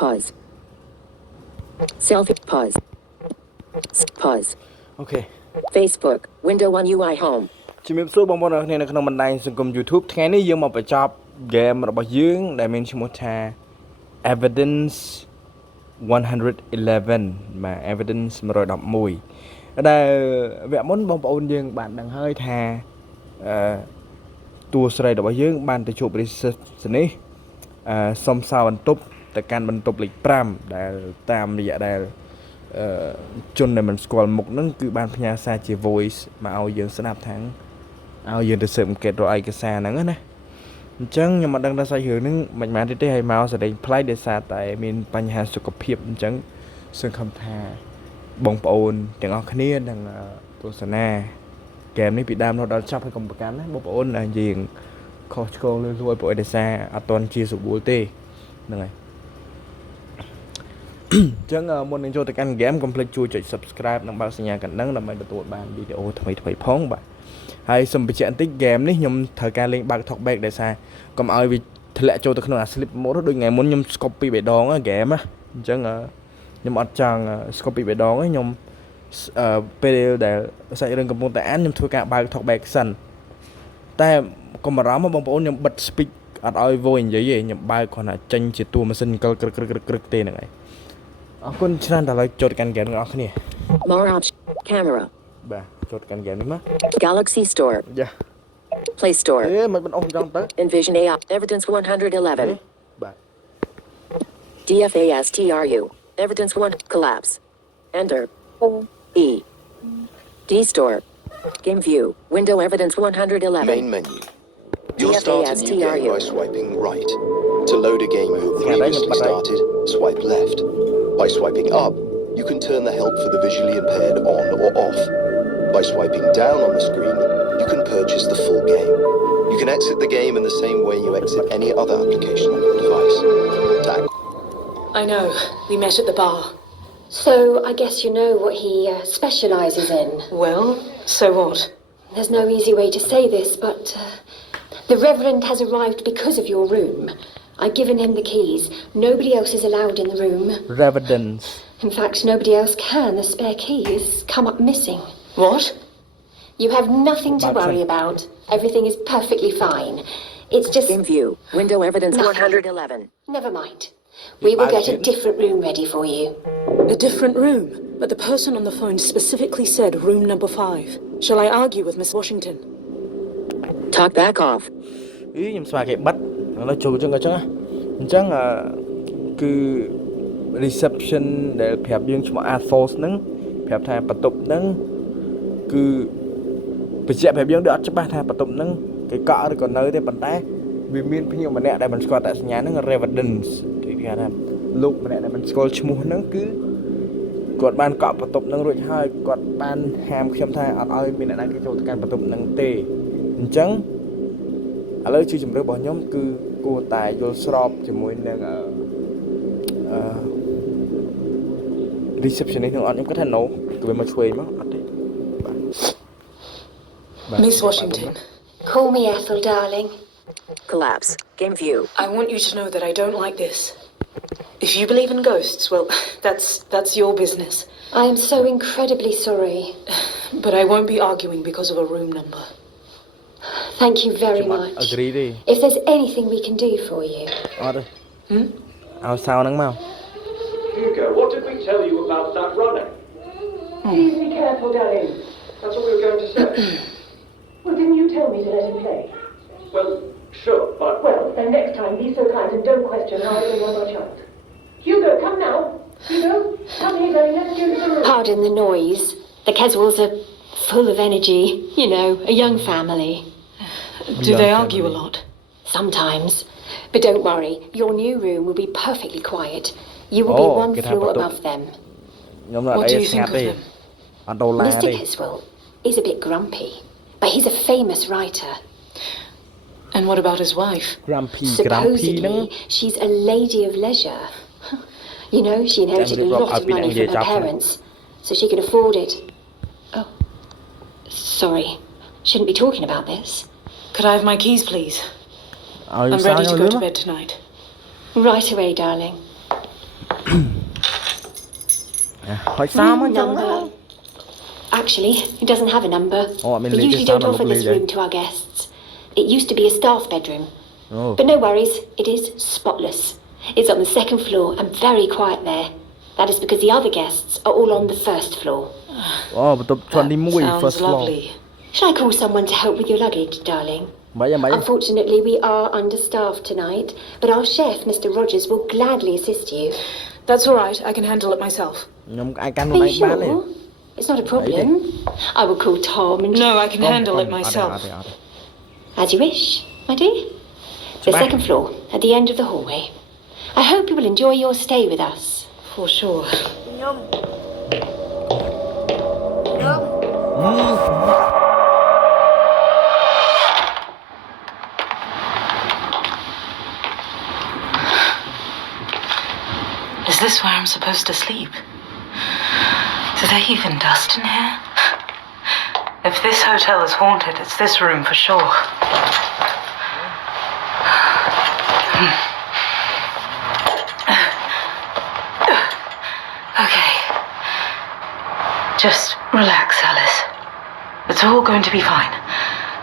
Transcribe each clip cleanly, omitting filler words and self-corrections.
Pause. Selfie. Pause. Pause. Okay. Facebook. Window 1 UI Home. ជំរាបសួរបងប្អូនអ្នកនៅក្នុងបណ្ដាញសង្គម YouTube ថ្ងៃនេះយើងមកបញ្ចប់ game របស់យើងដែលមានឈ្មោះថា Evidence 111 បាទ Evidence 111ដែលវគ្គមុនបងប្អូនយើងបានដឹងហើយថាតួស្រីរបស់យើងបានទៅជួប receptionist សុំសោបន្ទប់ទៅកាន់បន្ទប់លេខ5ដែលតាមរយៈដែលជនដែលមិនស្គាល់មុខហ្នឹងគឺបានផ្ញើសារជា voice មកឲ្យយើងស្ដាប់ថាឲ្យយើងទៅស៊ើបអង្កេតរកឯកសារហ្នឹងណាអញ្ចឹងខ្ញុំមិនដឹងថាសាច់រឿងហ្នឹងមិនបានទេឲ្យមកសរេងផ្លៃដោយសារតែមានបញ្ហាសុខភាពអញ្ចឹងសង្ឃឹមថាបងប្អូនទាំងអស់គ្នានឹងទស្សនាហ្គេមនេះពីដើមរហូតដល់ចប់ហើយកុំប្រកាន់ណាបងប្អូនយើងខុសឆ្គងលឿនលួយព្រោះឯកសារអត់ទាន់ជាស្រួលទេហ្នឹងហើយអញ្ចឹងមុននឹងចូលទៅកាន់ហ្គេមកុំភ្លេចជួយចុច Subscribe និងបើកសញ្ញាកណ្ដឹងដើម្បីទទួលបានវីដេអូថ្មីៗផងបាទហើយសូមបញ្ជាក់បន្តិចហ្គេមនេះខ្ញុំត្រូវការលេងបើក Talkback ដោយសារកុំឲ្យវាធ្លាក់ចូលទៅក្នុងអា Sleep Mode ដូចថ្ងៃមុនខ្ញុំ Scope ពីរដងហ្គេមណាអញ្ចឹងខ្ញុំអត់ចង់ Scope ពីរដងទេខ្ញុំពេលដែលសាច់រឿងកំពុងតែអានខ្ញុំធ្វើការបើក Talkback សិនតែកុំបារម្ភបងប្អូនខ្ញុំបិទ speak អត់ឲ្យ voice និយាយទេខ្ញុំបើកគ្រាន់តែចេញជាតួម៉ាស៊ីនក្រឹកទេហ្នឹងហើយអរគុណច្រើនដល់ឲ្យចូលទៅកាន់ហ្គេមទាំងអស់គ្នា More option. Camera. បាទចូលទៅកាន់ហ្គេមនេះមក Galaxy Store. យ៉ា Play Store. មិនអូសចង់ទៅ Envision AI. Evidence 111. បាទ DFASTRU. Evidence 1. Collapse. Enter. E. D Store. Game View. Window Evidence 111. Main menu. You'll start a new game by swiping right. To load a game you have previously started, swipe left. By swiping up, you can turn the help for the visually impaired on or off. By swiping down on the screen, you can purchase the full game. You can exit the game in the same way you exit any other application on your device. Tag. I know. We met at the bar. So, I guess you know what he specialises in. Well, so what? There's no easy way to say this, but the Reverend has arrived because of your room. I've given him the keys. Nobody else is allowed in the room. Reverence. In fact, nobody else can. The spare key has come up missing. What? You have nothing to worry about. Everything is perfectly fine. It's just... Game View. Window Evidence Nothing. 111. Never mind. We will get a different room ready for you. A different room? But the person on the phone specifically said room number 5. Shall I argue with Miss Washington? Talk back off. ខ្ញុំស្វាគេបិទឥឡូវចូលចឹងអញ្ចឹងគឺ reception ដែលប្រាប់យើងឈ្មោះ Ad Force ហ្នឹងប្រាប់ថាបន្ទប់ហ្នឹងគឺបញ្ជាក់ប្រាប់យើងដូចអត់ច្បាស់ថាបន្ទប់ហ្នឹងគេកក់ឬក៏នៅទេប៉ុន្តែវាមានភ្ញៀវម្នាក់ដែលមិនស្គាល់តែសញ្ញាហ្នឹង Reverence គេថាលោកម្នាក់ដែលមិនស្គាល់ឈ្មោះហ្នឹងគឺគាត់បានកក់បន្ទប់ហ្នឹងរួចហើយគាត់បានហាមខ្ញុំថាអត់ឲ្យមានអ្នកណាគេចូលទៅកាន់បន្ទប់ហ្នឹងទេអញ្ចឹងឥឡូវជាជំរឿនរបស់ខ្ញុំគឺគួរតែយល់ស្របជាមួយនឹងreceptionist នឹងអត់ខ្ញុំគាត់ថា no គឺវាមកឆ្វេងមកអត់ទេបាទ Miss Washington. Call me Ethel, darling. Collapse. Game View. I want you to know that I don't like this. If you believe in ghosts, well, that's your business. I am so incredibly sorry. But I won't be arguing because of a room number. Thank you very much. agree If there's anything we can do for you. អត់ទេឲ្យសៅហ្នឹងមក Hugo, what did we tell you about that running? Please be careful, darling. That's what we were going to say. Well, didn't you tell me to let him play? Well, sure, but... Well, then next time be so kind and don't question how I bring up our child. Hugo, come now. Hugo, come here, darling. Let's go to the room. Pardon the noise. The Keswills are full of energy. You know, a young family. Do they argue a lot? Sometimes. But don't worry. Your new room will be perfectly quiet. You will be one floor above them. What do you think of them? Mr. Keswill is a bit grumpy, but he's a famous writer. And what about his wife? Supposedly, she's a lady of leisure. You know, she inherited a lot of money from her parents, so she could afford it. Oh, sorry. Shouldn't be talking about this. Could I have my keys, please? I'm ready to go to bed tonight. Right away, darling. ហើយសារមកចឹង Number. Actually, it doesn't have a number. Oh, I mean, We like, usually it's don't not a offer this lovely room to our guests. It used to be a staff bedroom. Oh. But no worries, it is spotless. It's on the second floor and very quiet there. That is because the other guests are all on the first floor. អូបន្ទប់21 Sounds first floor lovely. Shall I call someone to help with your luggage, darling? មិន Unfortunately, we are understaffed tonight, but our chef, Mr. Rogers, will gladly assist you. That's all right. I can handle it myself. ខ្ញុំអាចកាន់ Are ខ្លួនឯ you ងបានទេ sure? It's not a problem. I will call Tom and... No, I can handle it myself. As you wish, my dear. The second floor, at the end of the hallway. I hope you will enjoy your stay with us. For sure. Is this where I'm supposed to sleep? Do they even dust in here? If this hotel is haunted, it's this room for sure. Okay. Just relax, Alice. It's all going to be fine.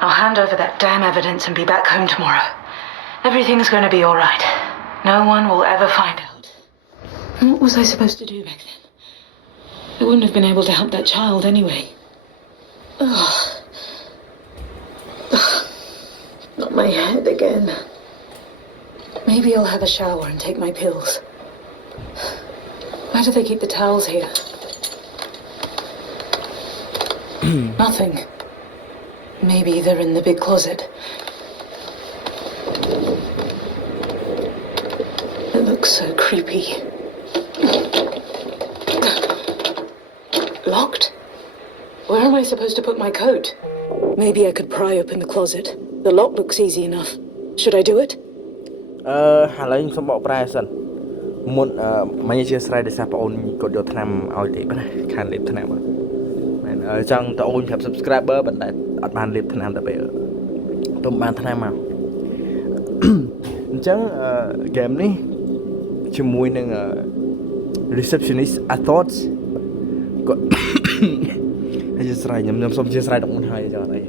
I'll hand over that damn evidence and be back home tomorrow. Everything's going to be all right. No one will ever find out. What was I supposed to do back then? I wouldn't have been able to help that child anyway. Ugh. Not my head again. Maybe I'll have a shower and take my pills. Why do they keep the towels here? Nothing. Maybe they're in the big closet. It looks so creepy. Locked? Where am I supposed to put my coat? Maybe I could pry open the closet. The lock looks easy enough. Should I do it? ឥឡូវខ្ញុំសូមបកប្រែសិនមុនមិញជាស្រ័យដោយសារបងអូនគាត់យកថ្នាំឲ្យលេបណាខានលេបថ្នាំមែនចង់តអូនប្រាប់ subscriber ប៉ុន្តែអត់បានលេបថ្នាំទៅពេលទុំបានថ្នាំមកអញ្ចឹងហ្គេមនេះជាមួយនឹង receptionist I thought គាត់ជាស្រ័យខ្ញុំសូមជាស្រ័យដល់អូនហើយចឹងអត់អី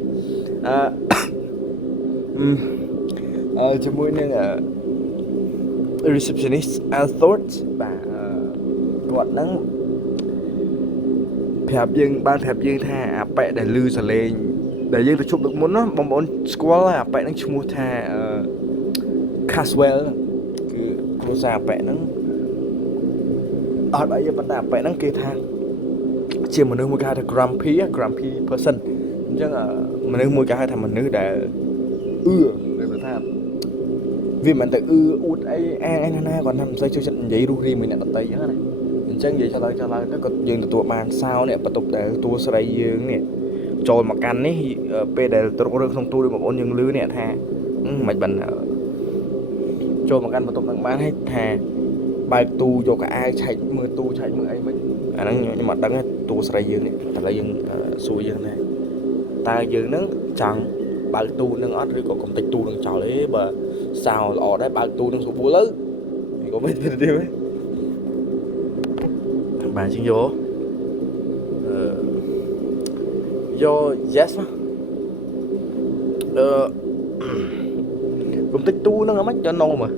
ជាមួយនឹងreceptionist I thought បាទគាត់ហ្នឹងប្រាប់យើងថាអាប៉ែដែលលឺសលេងដែលយើងទៅជួបលើកមុនណាបងប្អូនស្គាល់អាប៉ែហ្នឹងឈ្មោះថាCaswell គឺគ្រួសារអាប៉ែហ្នឹងអត់អីប៉ុន្តែអាប៉ែហ្នឹងគេថាជាមនុស្សមួយគេហៅថា grumpy person អញ្ចឹងមនុស្សមួយគេហៅថាមនុស្សដែលដូចថាវាមិនទៅអួតអីអាណាគាត់ថាមិនសូវចូលចិត្តនិយាយរុះរាយមួយអ្នកដទៃអញ្ចឹងណាអញ្ចឹងនិយាយឆ្លើយទៅគាត់យើងទទួលបានសោនេះបន្ទប់ដែលតួស្រីយើងនេះចូលមកកាន់នេះពេលដែលទៅរករឿងក្នុងទូដូចបងប្អូនយើងលឺនេះថាមិនបានចូលមកកាន់បន្ទប់នឹងបានឲ្យថាបើកទូយកកៅអៅឆែកមើលទូឆែកមើលអីមិនអាហ្នឹងខ្ញុំអត់ដឹងទេតួស្រីយើងនេះឥឡូវយើងសួរយើងថាតើយើងនឹងចង់បើកទូនឹងអត់ឬក៏កុំតិចទូនឹងចោលទេបើសោល្អដែរបើកទូនឹងស្រួលទៅក៏មិនទៅទេបាទជាងយកyes កុំតិចទូនឹងមិនយក no មើល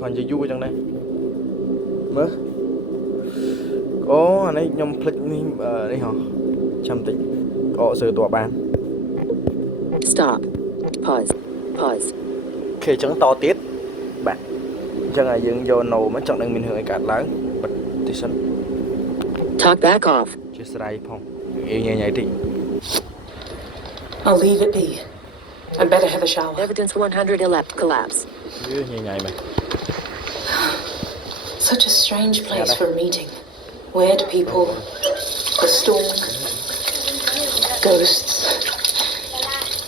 ខនយូរចឹងដែរមើលអូអានេះខ្ញុំភ្លេចនេះហ៎ចាំតិចអកសើតបាន Stop. Pause. អូខេចឹងតទៀតបាទអញ្ចឹងឲ្យយើងយក no មកចង់នឹងមានរឿងអីកើតឡើងបិទទីសិន Talk back off. ជាស្រ័យផងញ៉ៃតិច I'll leave it be. I'd better have a shower. Evidence 111 collapse. ញ៉ៃមក Such a strange place for a meeting. Weird people, a storm, ghosts.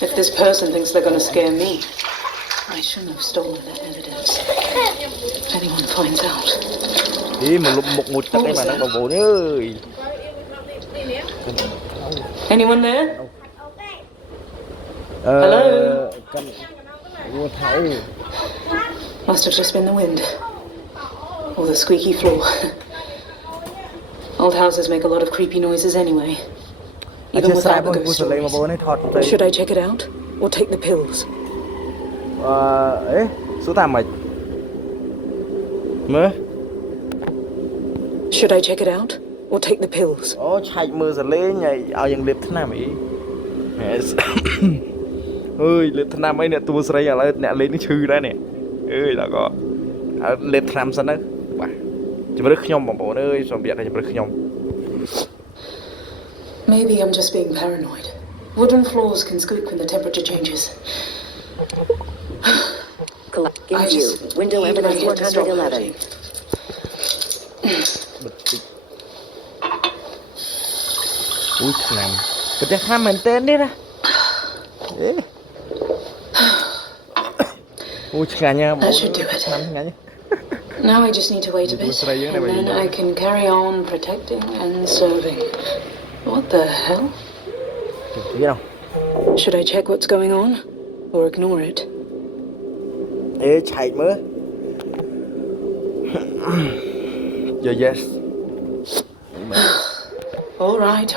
If this person thinks they're going to scare me, I shouldn't have stolen that evidence. If anyone finds out. មកលុបមុខមួយទឹកឯងបាទបងប្អូនអើយ Anyone there? Hello? កាន់វល់ថាអូ Must have just been the wind. Or the squeaky floor. Old houses make a lot of creepy noises anyway. អធិ Even ស្ឋាន without បង the គូ ghost សលេងបង stories. ប្អូននេះថតទៅ Should I check it out? Or take the pills? អេសួរថាម៉េចមើល Should I check it out? Or take the pills? អូឆែកមើលសលេងឲ្យយើងលេបថ្នាំអីហេ អើយលេបថ្នាំអីអ្នកតួស្រីឥឡូវអ្នកលេងនេះឈឺដែរនេះអើយដល់ក៏ឲ្យលេបថ្នាំសិនទៅបាទជំរឿសខ្ញុំបងប្អូនអើយសូមវាក់តែជំរឿសខ្ញុំ Maybe I'm just being paranoid. Wooden floors can squeak when the temperature changes. Game I view. just Window need my evidence head to stop 111. hurting. បិទតិចអូយថ្នាំប្រទេសថ្នាំមែនតើនេះណាអេអូយឆ្ងាញ់ណាស់បង That should do it. ថ្នាំឆ្ងាញ់ Now I just need to wait a bit, and then I can carry on protecting and serving. What the hell? ទៀតណោះ Should I check what's going on? Or ignore it? អេឆែកមើល yes All right.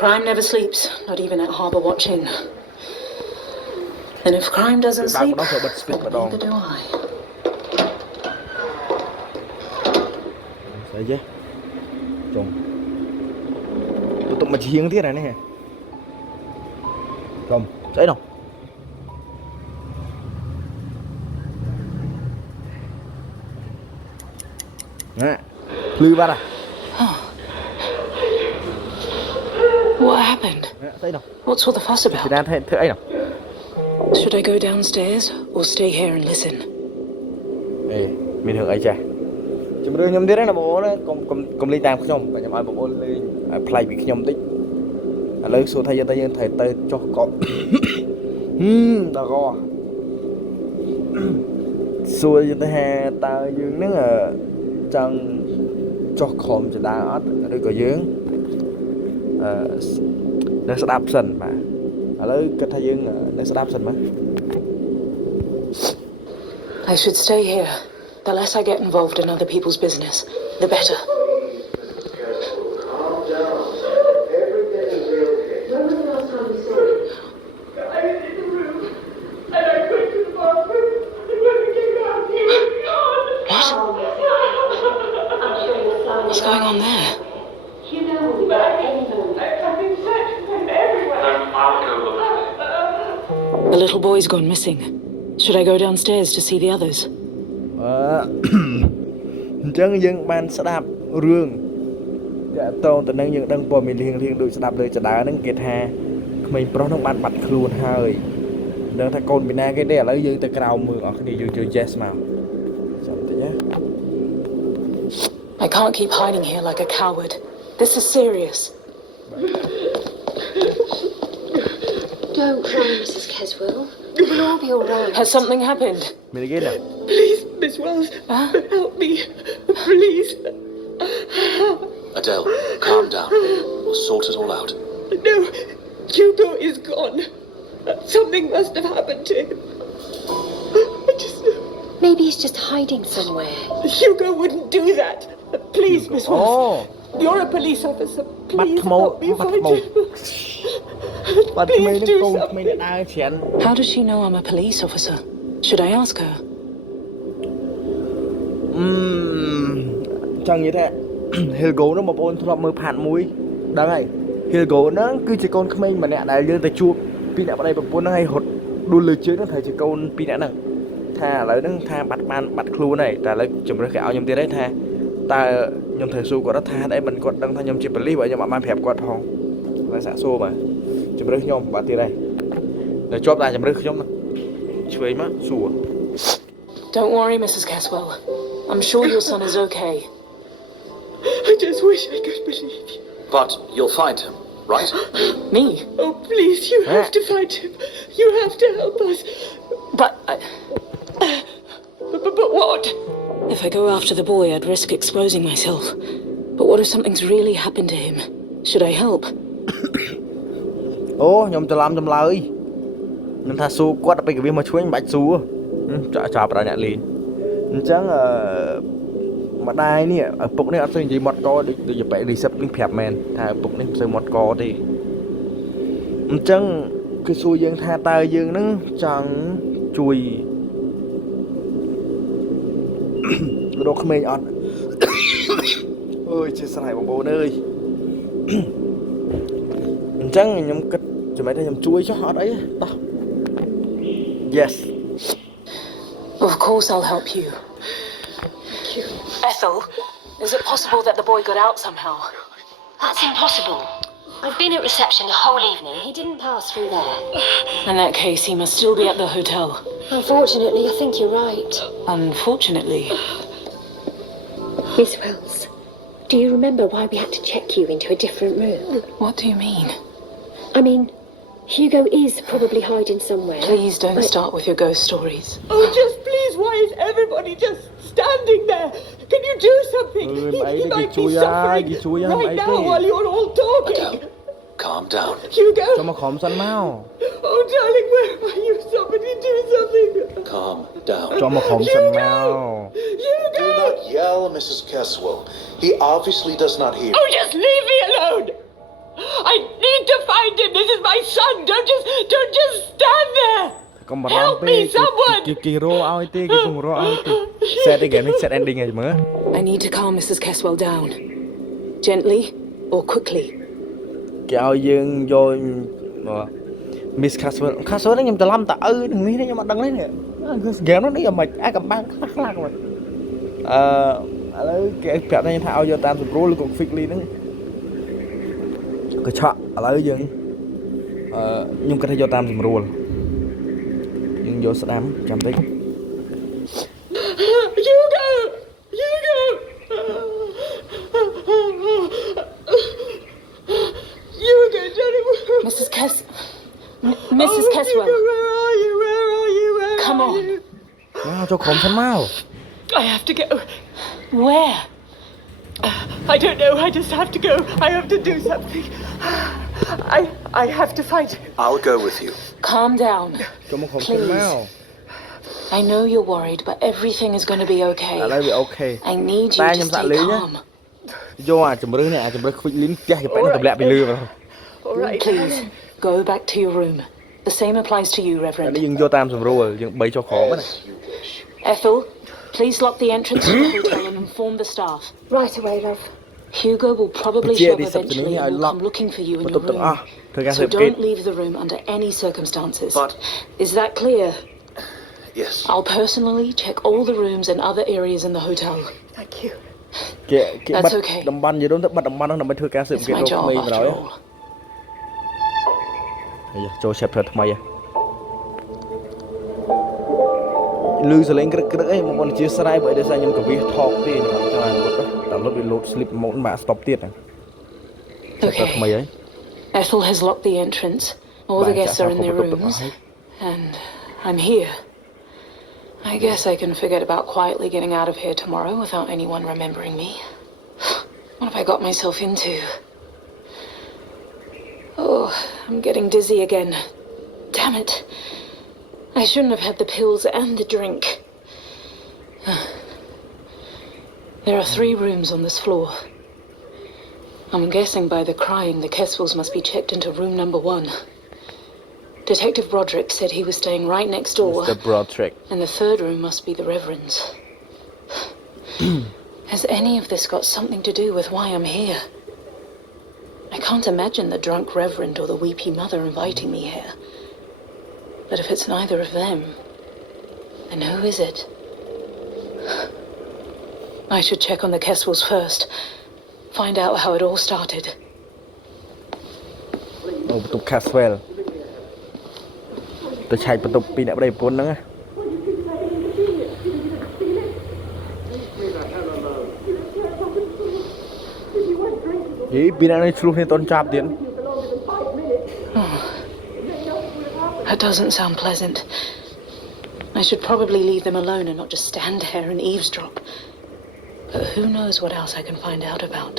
Crime never sleeps, not even at Harbour Watch Inn. And if crime doesn't sleep, neither do I. ស្អីចេះចុងទៅមកជាងទៀតអានេះចុំស្អីនោះណាភ្លឺបាត់ហ่ะ What happened? ស្អីនោះ What's all the fuss ពី about? ណាធ្វើអីនោះ Should I go downstairs or stay here and listen? អេមានរឿងអីចេះជំរឿខ្ញុំទៀតណាបងប្អូនកុំលេងតាមខ្ញុំបើខ្ញុំឲ្យបងប្អូនលេងឲ្យប្លែកពីខ្ញុំតិចឥឡូវសួរថាយើងត្រូវទៅចុះកប់ដល់ក៏សួរយើងថាតើយើងនឹងចង់ចុះក្រុមចដាអត់ឬក៏យើងនៅស្ដាប់សិនបាទឥឡូវគិតថាយើងនៅស្ដាប់សិនមក I should stay here. The less I get involved in other people's business, the better. Calm down. Everything will be okay. When was the last time you saw him? I was in the room, and I went to the bathroom, and when I came out, he was gone. What? I'm sure you're sorry. What's going on there? Hugo will be back any moment. I've been searching for him everywhere. I'll go look. The little boy's gone missing. Should I go downstairs to see the others? អញ្ចឹងយើងបានស្ដាប់រឿងតាក់ទងទៅនឹងយើងដឹងព័ត៌មានរៀងដូចស្ដាប់លើចដាហ្នឹងគេថាក្មេងប្រុសហ្នឹងបានបាត់ខ្លួនហើយដឹងថាកូនពីណាគេទេឥឡូវយើងទៅក្រៅមើលអស់គ្នាយើងជួយ yes មកចាំតិចណា I can't keep hiding here like a coward. This is serious. Don't cry, Mrs. Keswell. It'll all be all right. Has something happened? មានគេណា Please, Miss Wells, help me. Please. Adele, calm down. We'll sort it all out. No, Hugo is gone. Something must have happened to him. I just know. Maybe he's just hiding somewhere. Hugo wouldn't do that. Please, Miss អូ Wells. You're a police officer. បាត់ Please ថ្មោ help me បាត់ find ថ្មោ him. បាត់ក្មេង Please នឹង do កូនក្មេង something. ដែលដើរច្រើន How does she know I'm a police officer? Should I ask her? ចង់និយាយថា Helgo នោះបងប្អូនធ្លាប់មើលផាតមួយដឹងហើយ Helgo ហ្នឹងគឺជាកូនក្មេងម្នាក់ដែលយើងទៅជួបពីអ្នកប្តីប្រពន្ធហ្នឹងឲ្យរត់ដួលលើជើងហ្នឹងត្រូវជាកូនពីរនាក់ហ្នឹងថាឥឡូវហ្នឹងថាបាត់ខ្លួនហើយតែឥឡូវជំរឿសគេឲ្យខ្ញុំទៀតហើយថាតើខ្ញុំត្រូវសួរគាត់ថាអីមិនគាត់ដឹងថាខ្ញុំជាប៉ូលីសបើខ្ញុំអត់បានប្រាប់គាត់ផងហើយសាកសួរបាទជំរឿសខ្ញុំបាទទៀតហើយដល់ជាប់តែជំរឿសខ្ញុំហ្នឹងឆ្វេងមកសួរ Don't worry, Mrs. Caswell. I'm sure your son is okay. I just wish I could believe you. But you'll find him, right? Me? Oh, please, you have to find him. You have to help us. But But what? if I go after the boy, I'd risk exposing myself. But what if something's really happened to him? Should I help? អូខ្ញុំច្រឡំចម្លើយ ខ្ញុំថាស៊ូគាត់ទៅវាមកឆ្វេងមិនបាច់ស៊ូចាប់ប្រហែលអ្នកលេងអញ្ចឹងម្ដាយនេះឪពុកនេះអត់សូវនិយាយមាត់កដូចជាបែក reset នេះប្រាប់មែនថាឪពុកនេះមិនសូវមាត់កទេអញ្ចឹងគឺសួរយើងថាតើយើងនឹងចង់ជួយរកក្មេងអត់អូយជាស្រ័យបងប្អូនអើយអញ្ចឹងខ្ញុំគិតចំណែកថាខ្ញុំជួយចុះអត់អីតោះ Yes Of course I'll help you. Ethel, is it possible that the boy got out somehow? That's impossible. I've been at reception the whole evening. He didn't pass through there. In that case, he must still be at the hotel. Unfortunately, I think you're right. Unfortunately. Miss Wells, do you remember why we had to check you into a different room? What do you mean? I mean, Hugo is probably hiding somewhere. Please don't start with your ghost stories. Oh, just please, why is everybody just standing there? Can you do something? He might be suffering right now while you're all talking. Calm down. Hugo! ចូលមកក្រុមសិនមក Oh, darling, where are you? Somebody do something. Calm down. ចូលមកក្រុមសិនមក Do not yell, Mrs. Caswell. He obviously does not hear. Oh, just leave me alone. I need to find him. This is my son. Don't just stand there. កុំបារម្ភពេកគេរោឲ្យទេគេពងរោឲ្យទេ set again set ending ហើយមើល I need to calm Mrs. Caswell down. Gently or quickly. គេឲ្យយើងយក Miss Caswell នេះខ្ញុំច្រឡំតើឪនឹងនេះខ្ញុំអត់ដឹងទេគឺ game នោះនេះយ៉ាងម៉េចអាកំបាំងខ្លះៗមកឥឡូវគេប្រាប់ខ្ញុំថាឲ្យយកតាមស្រួលឬក៏ quickly ហ្នឹងក៏ឆក់ឥឡូវយើងខ្ញុំគិតថាយកតាមស្រួលយើងយកស្ដាំចាំតិច Hugo! Hugo, darling. Mrs. Caswell. Where are you? Come on. ចូលក្រុមសិនមក I have to go. Where? I don't know. I just have to go. I have to do something. I have to fight him. I'll go with you. Calm down. ចូលមកក្រុមសិនមក I know you're worried, but everything is going to be okay. ឥឡូវវា okay I need you to stay calm. យកអាជំរឿននេះអាជំរឿន quick link ផ្ទះគេប៉ែនទម្លាក់ពីលើមក All right. Please, go back to your room. The same applies to you, ឥឡូវ Reverend. យើងយកតាមស្រួលយើង3ចូលក្រុមណា Ethel, please lock the entrance to the hotel and inform the staff. Right away, love. Hugo will probably show up eventually and will come looking for you in your room. So don't leave the room under any circumstances. But- Is that clear? Yes. I'll personally check all the rooms and other areas in the hotel. Thank you. គេបាត់ That's okay. តំបន់យល់ទៅបាត់តំបន់ហ្នឹងដើម្បីធ្វើការស៊ើបអង្កេត It's my រក job ក្មេងបណ្ដោយ after all. ហើយចូល chapter ថ្មីហ៎លឺសលេងក្រឹកក្រឹកអីមកអធិស្ឋានបើដោយសារខ្ញុំកវិសថតទេខ្ញុំអត់ចង់ឲ្យតាមរត់វា load slip មកបាក់ stop ទៀតហ្នឹង chapter ថ្មីហើយ Ethel has locked the entrance. All the guests are in their rooms. And I'm here. I guess I can forget about quietly getting out of here tomorrow without anyone remembering me. What have I got myself into? Oh, I'm getting dizzy again. Damn it. I shouldn't have had the pills and the drink. There are 3 rooms on this floor. I'm guessing by the crying, the Keswells must be checked into room number 1. Detective Broderick said he was staying right next door. Mr. Broderick. And the 3rd room must be the Reverend's. Has any of this got something to do with why I'm here? I can't imagine the drunk Reverend or the weepy mother inviting me here. But if it's neither of them, then who is it? I should check on the Keswells first. Find out how it all started. បន្ទប់ Caswell ទៅឆែកបន្ទប់ពីអ្នកប្តីប្រពន្ធហ្នឹងណាយីពីអ្នកនេះឆ្លុះគ្នាតន់ចាប់ទៀត That doesn't sound pleasant. I should probably leave them alone and not just stand there and eavesdrop. But who knows what else I can find out about.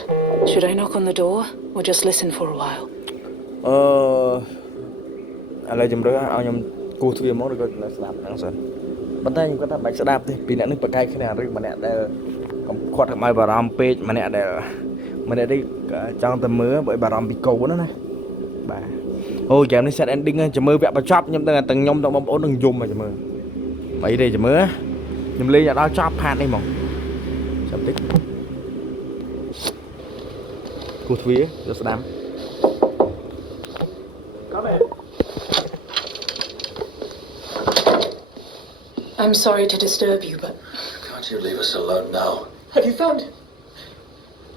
Should I knock on the door or just listen for a while? ឥឡូវជំរឿឲ្យខ្ញុំ គូទ្វារមកឬក៏នៅស្ដាប់ហ្នឹងសិនប៉ុន្តែខ្ញុំគាត់ថាមិនបាច់ស្ដាប់ទេពីអ្នកនេះប្រកែកគ្នាឬម្នាក់ដែលគាត់កុំឲ្យបារម្ភពេកម្នាក់ដែលម្នាក់នេះចង់តែមើលបើបារម្ភពីកូនណាបាទអូហ្គេមនេះ set ending ចាំមើលវគ្គបញ្ចប់ខ្ញុំទាំងខ្ញុំទាំងបងប្អូននឹងយំមកចាំមើលអីទេចាំមើលខ្ញុំលេងដល់ចប់ផាតនេះហ្មងចាំតិចគូទ្វារយកស្ដាំ I'm sorry to disturb you, but Can't you leave us alone now? Have you found him?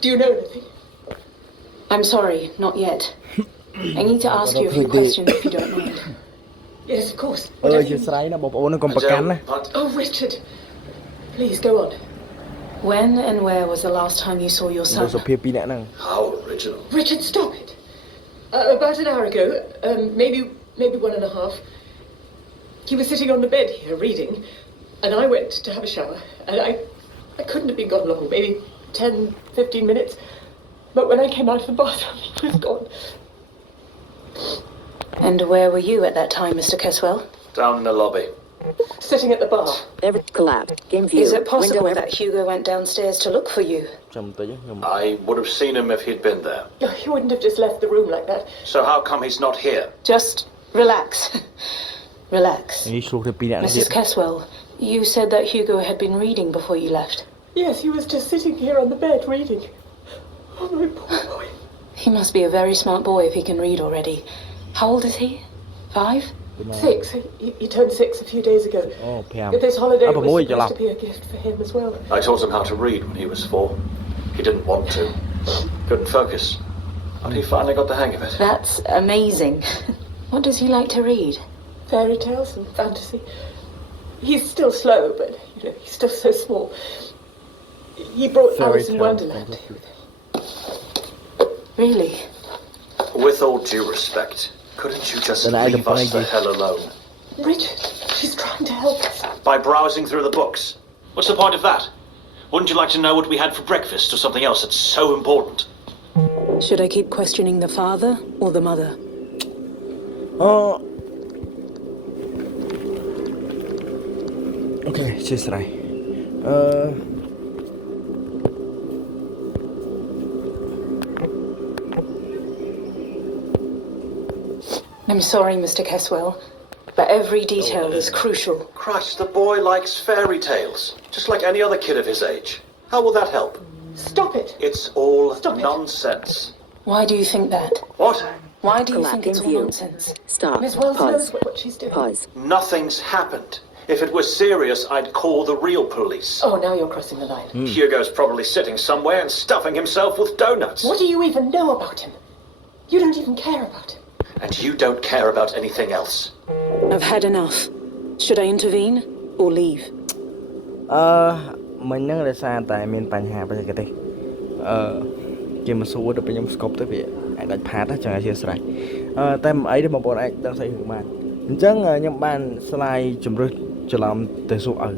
Do you know anything? I'm sorry, not yet. I need to ask you a few questions if you don't mind. Yes, of course. អើជាស្រ័យណាបងប្អូននឹងកុំប្រកាន់ណា But Oh, Richard. Please, go on. When and where was the last time you saw your នៅ son? សុភាពពីរអ្នកហ្នឹង how original. Richard, stop it. About an hour ago, maybe 1.5. He was sitting on the bed here reading, and I went to have a shower, and I couldn't have been gone long, maybe 10, 15 minutes. But when I came out of the bathroom, he was gone. And where were you at that time, Mr. Caswell? Down in the lobby. Sitting at the bar. Evidence collapsed. Game view. Is it possible Window that Hugo went downstairs to look for you? ចាំតិចខ្ញុំ I would have seen him if he'd been there. No, he wouldn't have just left the room like that. So how come he's not here? Just relax. Relax. នេះឆ្លោះទៅពីរអ្នកនេះ Mrs. Caswell, you said that Hugo had been reading before you left. Yes, he was just sitting here on the bed reading. Oh, my poor boy. He must be a very smart boy if he can read already. How old is he? 5? 6. He turned 6 a few days ago. អូ5 This holiday Ah, was boy, supposed to be a gift for him as well. I taught him how to read when he was 4. He didn't want to. Couldn't focus. But he finally got the hang of it. That's amazing. What does he like to read? Fairy tales and fantasy. He's still slow, but he's still so small. He brought Fairy Alice in tale, Wonderland. Really? With all due respect, couldn't you just Then I leave don't us the find hell alone? Richard, she's trying to help us. By browsing through the books? What's the point of that? Wouldn't you like to know what we had for breakfast or something else that's so important? Should I keep questioning the father or the mother? អូអូខេជាស្រ័យ I'm sorry, Mr. Caswell, but every detail is crucial. Christ, the boy likes fairy tales, just like any other kid of his age. How will that help? Stop it. It's all Stop it. nonsense. Why do you think that? What? Why do you Collapse think it's in all view. nonsense? Stop. Miss Wells knows Pause. what she's doing. Pause. Nothing's happened. If it was serious, I'd call the real police. Oh, now you're crossing the line. Hugo's probably sitting somewhere and stuffing himself with donuts. What do you even know about him? You don't even care about him. And you don't care about anything else. I've had enough. Should I intervene or leave? មិញហ្នឹងដោយសារតែមានបញ្ហាបច្ចេកទេសគេមកសួរទៅពេលខ្ញុំស្គប់ទៅវាអាចដាច់ផាតចឹងអធិស្ឋានតែមិនអីទេបងប្អូនអាចដឹងស្អីហ្នឹងបានអញ្ចឹងខ្ញុំបានស្លាយជំរឹះច្រឡំទៅសួរឪ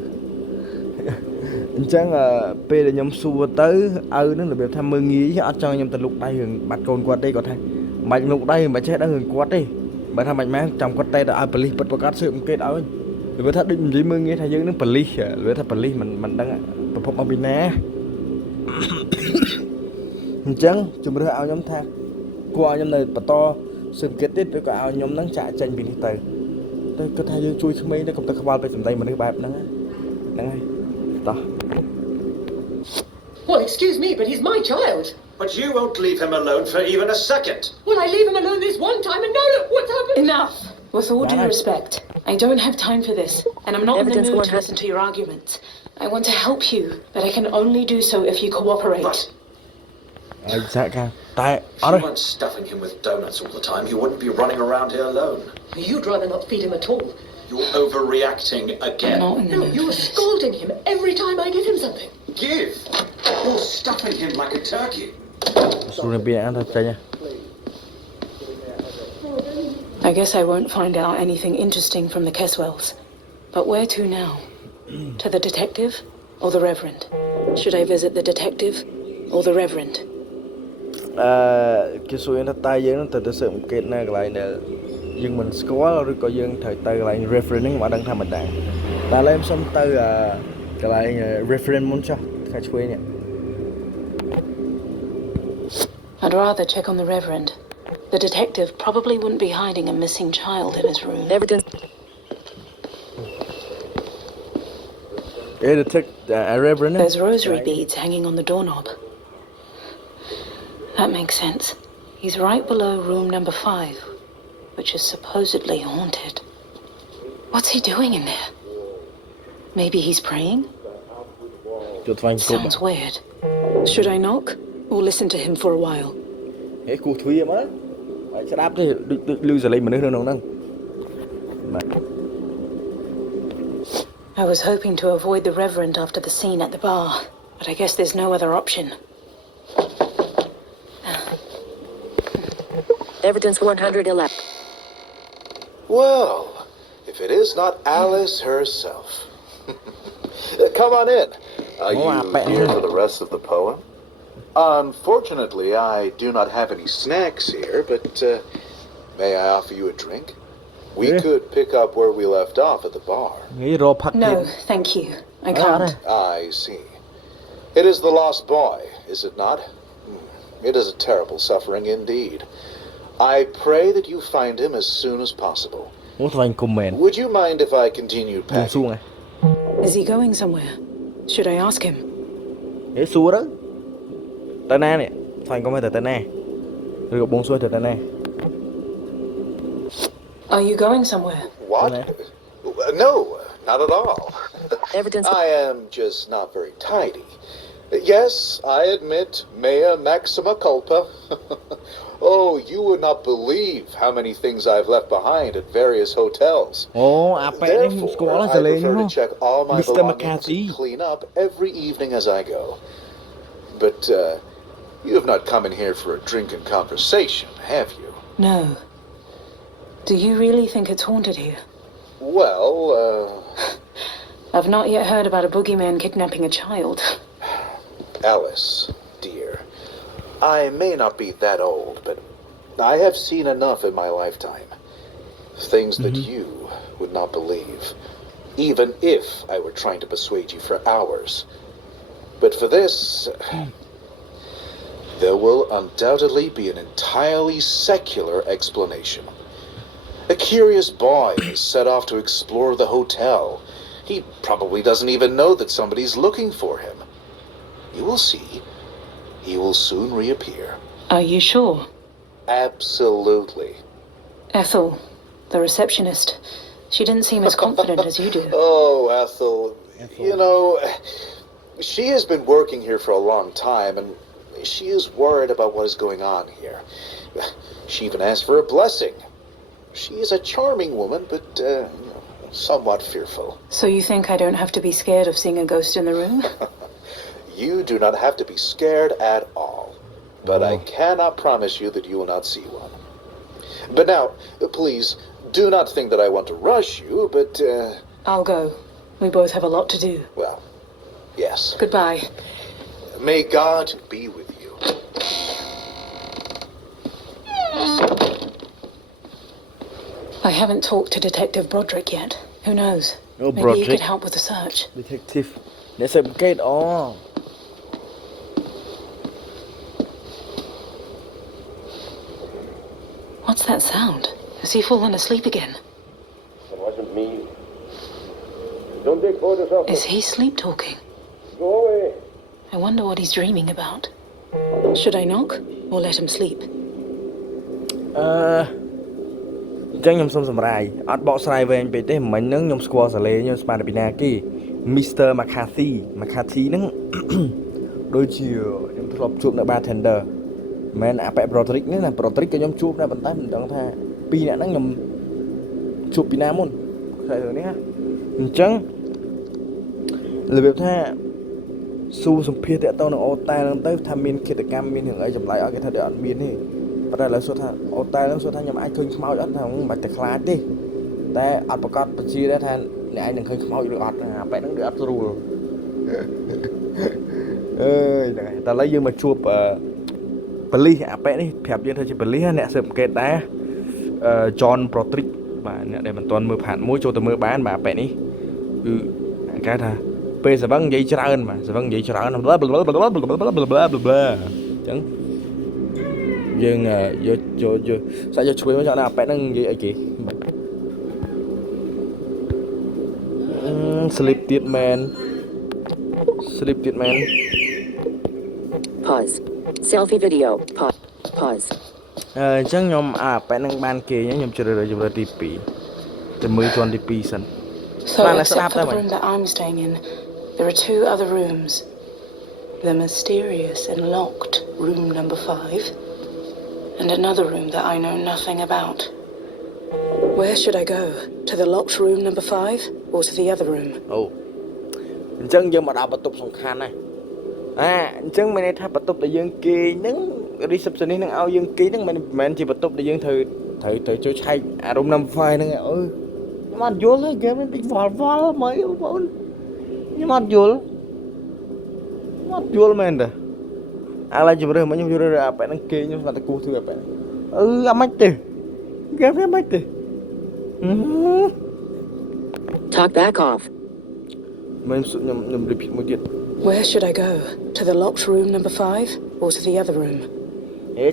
អញ្ចឹងពេលដែលខ្ញុំសួរទៅឪហ្នឹងរបៀបថាមើងងាយអត់ចង់ខ្ញុំទៅលុកដៃរឿងបាត់កូនគាត់ទេគាត់ថាមិនបាច់លុកដៃមិនចេះដឹងរឿងគាត់ទេបើថាមិនមែនចាំគាត់តែទៅឲ្យប៉ូលីសពិតប្រកបស៊ើបអង្កេតឲ្យរបៀបថាដូចនិយាយមើងងាយថាយើងនឹងប៉ូលីសរបៀបថាប៉ូលីសមិនដឹងប្រភពមកពីណាអញ្ចឹងជំរឿឲ្យខ្ញុំថាគួរឲ្យខ្ញុំនៅបន្តស៊ើបអង្កេតទៀតឬក៏ឲ្យខ្ញុំនឹងចាក់ចេញពីនេះទៅគាត់ថាយើងជួយក្មេងទៅកុំទៅខ្វល់ពេលសម្ដីមនុស្សបែបហ្នឹងហ្នឹងហើយតោះ Well, excuse me, but he's my child. But you won't leave him alone for even a second. Well, I leave him alone this one time, and now look what's happened. Enough! With all due respect, I don't have time for this, and I'm not in the Evidence mood one to has- listen to your arguments. I want to help you, but I can only do so if you cooperate. But ហើយសហការតែអ if ត់ you weren't stuffing him with donuts all the time, he wouldn't be running around here alone. You'd rather not feed him at all. You're overreacting I'm again. not in the No, mood you're for this. scolding him every time I give him something. Give! You're stuffing him like a turkey. សួរពីអត់ទៅចេញ I guess I won't find out anything interesting from the Keswells. But where to now? To the detective or the Reverend? Should I visit the detective or the Reverend? គេសួរថាតើយើងនឹងទៅស៊ើបអង្កេតនៅកន្លែងដែល dương mình scroll rồi có dương thời từ lại reference mà đang tham mình đang ta lên xong từ cái lại reference muốn cho khai chuối nhỉ. I'd rather check on the Reverend. The detective probably wouldn't be hiding a missing child in his room. Evidence. Yeah, reference. There's rosary beads hanging on the doorknob. That makes sense. He's right below room number 5, which is supposedly haunted. What's he doing in there? Maybe he's praying? Sounds weird. Should I knock or listen to him for a while? Hey, cô Thúy em á. Phải sẽ đáp đi, lưu giờ lấy mình nữa nâng. I was hoping to avoid the Reverend after the scene at the bar, but I guess there's no other option. Evidence 111. Well, if it is not Alice herself. Come on in. Are you here for the rest of the poem? Unfortunately, I do not have any snacks here, but may I offer you a drink? We could pick up where we left off at the bar. No, thank you. I can't. I see. It is the lost boy, is it not? It is a terrible suffering indeed. I pray that you find him as soon as possible. Would you mind if I continued packing? Is he going somewhere? Should I ask him? Are you going somewhere? What? No, not at all. Evidence. I am just not very tidy. Yes, I admit, mea maxima culpa. Oh, you would not believe how many things I've left behind at various hotels. Therefore, I prefer to check all my belongings and clean up every evening as I go. But you have not come in here for a drink and conversation, have you? No. Do you really think it's haunted here? Well, I've not yet heard about a boogeyman kidnapping a child. Alice, dear, I may not be that old, but I have seen enough in my lifetime. Things that you would not believe, even if I were trying to persuade you for hours. But for this, there will undoubtedly be an entirely secular explanation. A curious boy is set off to explore the hotel. He probably doesn't even know that somebody's looking for him. You will see. He will soon reappear. Are you sure? Absolutely. Ethel, the receptionist, she didn't seem as confident as you do. Oh, Ethel. You know, she has been working here for a long time, and she is worried about what is going on here. She even asked for a blessing. She is a charming woman, but somewhat fearful. So you think I don't have to be scared of seeing a ghost in the room? You do not have to be scared at all. But I cannot promise you that you will not see one. But now, please, do not think that I want to rush you, but... I'll go. We both have a lot to do. Well, yes. Goodbye. May God be with you. I haven't talked to Detective Broderick yet. Who knows? Oh, Maybe Broderick. he could help with the search. Detective. Để xem cái đó. What's that sound? Has he fallen asleep again? It wasn't me. Don't take photos of Is he sleep talking? Go away. I wonder what he's dreaming about. Should I knock or let him sleep? ចឹងខ្ញុំសុំសម្រាយអត់បកស្រាយវែងពេកទេមិញហ្នឹងខ្ញុំស្គាល់សាលេខ្ញុំស្មានពីណាគេ Mr. McCarthy ហ្នឹង ដូចជាខ្ញុំធ្លាប់ជួបនៅ bartender មិនមែនអាប៉ែ Broderick ហ្នឹងណា Broderick ក៏ខ្ញុំជួបដែរប៉ុន្តែមិនដឹងថាពីរនាក់ហ្នឹងខ្ញុំជួបពីណាមុនខ្សែរឿងនេះណាអញ្ចឹងរបៀបថាស៊ូសម្ភារតាក់ទងនឹងអូតែហ្នឹងទៅថាមានគិតកម្មមានរឿងអីចម្លែកឲ្យគេថាដូចអត់មានទេ ប៉ុន្តែឥឡូវសួរថាអូតែហ្នឹងសួរថាខ្ញុំអាចឃើញខ្មោចអត់ថាមិនបាច់តែខ្លាចទេតែអត់ប្រកាសបញ្ជាដែរថាអ្នកឯងនឹងឃើញខ្មោចឬអត់អាប៉ែហ្នឹងដូចអត់ស្រួលអើយហ្នឹងហើយតែឥឡូវយើងមកជួបប៉ូលីសអាប៉ែនេះប្រាប់យើងថាជាប៉ូលីសអ្នកស៊ើបអង្កេតដែរ John Protrick បាទអ្នកដែលមិនទាន់មើលផាតមួយចូលទៅមើលបានបាទបែបនេះគឺគេថាពេលសវឹងនិយាយច្រើនបាទសវឹងនិយាយច្រើនអញ្ចឹងយើងយកសាច់យកជួយមកចង់ណាប៉ែហ្នឹងនិយាយអីគេ sleep ទៀតមែន Pause. Selfie video. Pause. អញ្ចឹងខ្ញុំប៉ែហ្នឹងបានគេខ្ញុំជ្រើសរើសជំរើសទី2ទៅមើលជាន់ទី2សិន So except for the room that I'm staying in, there are 2 other rooms. The mysterious and locked room number 5 and another room that I know nothing about. Where should I go? To the locked room number 5 or to the other room? អូអញ្ចឹងយើងមកដល់បន្ទប់សំខាន់ហើយអញ្ចឹងមានន័យថាបន្ទប់ដែលយើងគេហ្នឹង receptionist នឹងឲ្យយើងគេហ្នឹងមិនមែនជាបន្ទប់ដែលយើងត្រូវចូលឆែកអារម្មណ៍ number 5 ហ្នឹងអើខ្ញុំអត់យល់ទេគេមានតិចវល់មកបងប្អូនខ្ញុំអត់យល់មែនទេឥឡូវជំរឿនមកខ្ញុំជំរឿនអាប៉ែហ្នឹងគេខ្ញុំស្មានតែគូធ្វើអាប៉ែអាមិនទេគេមិនទេ Talk back off. មិនខ្ញុំ repeat មួយទៀត Where should I go? To the locked room number 5 or to the other room?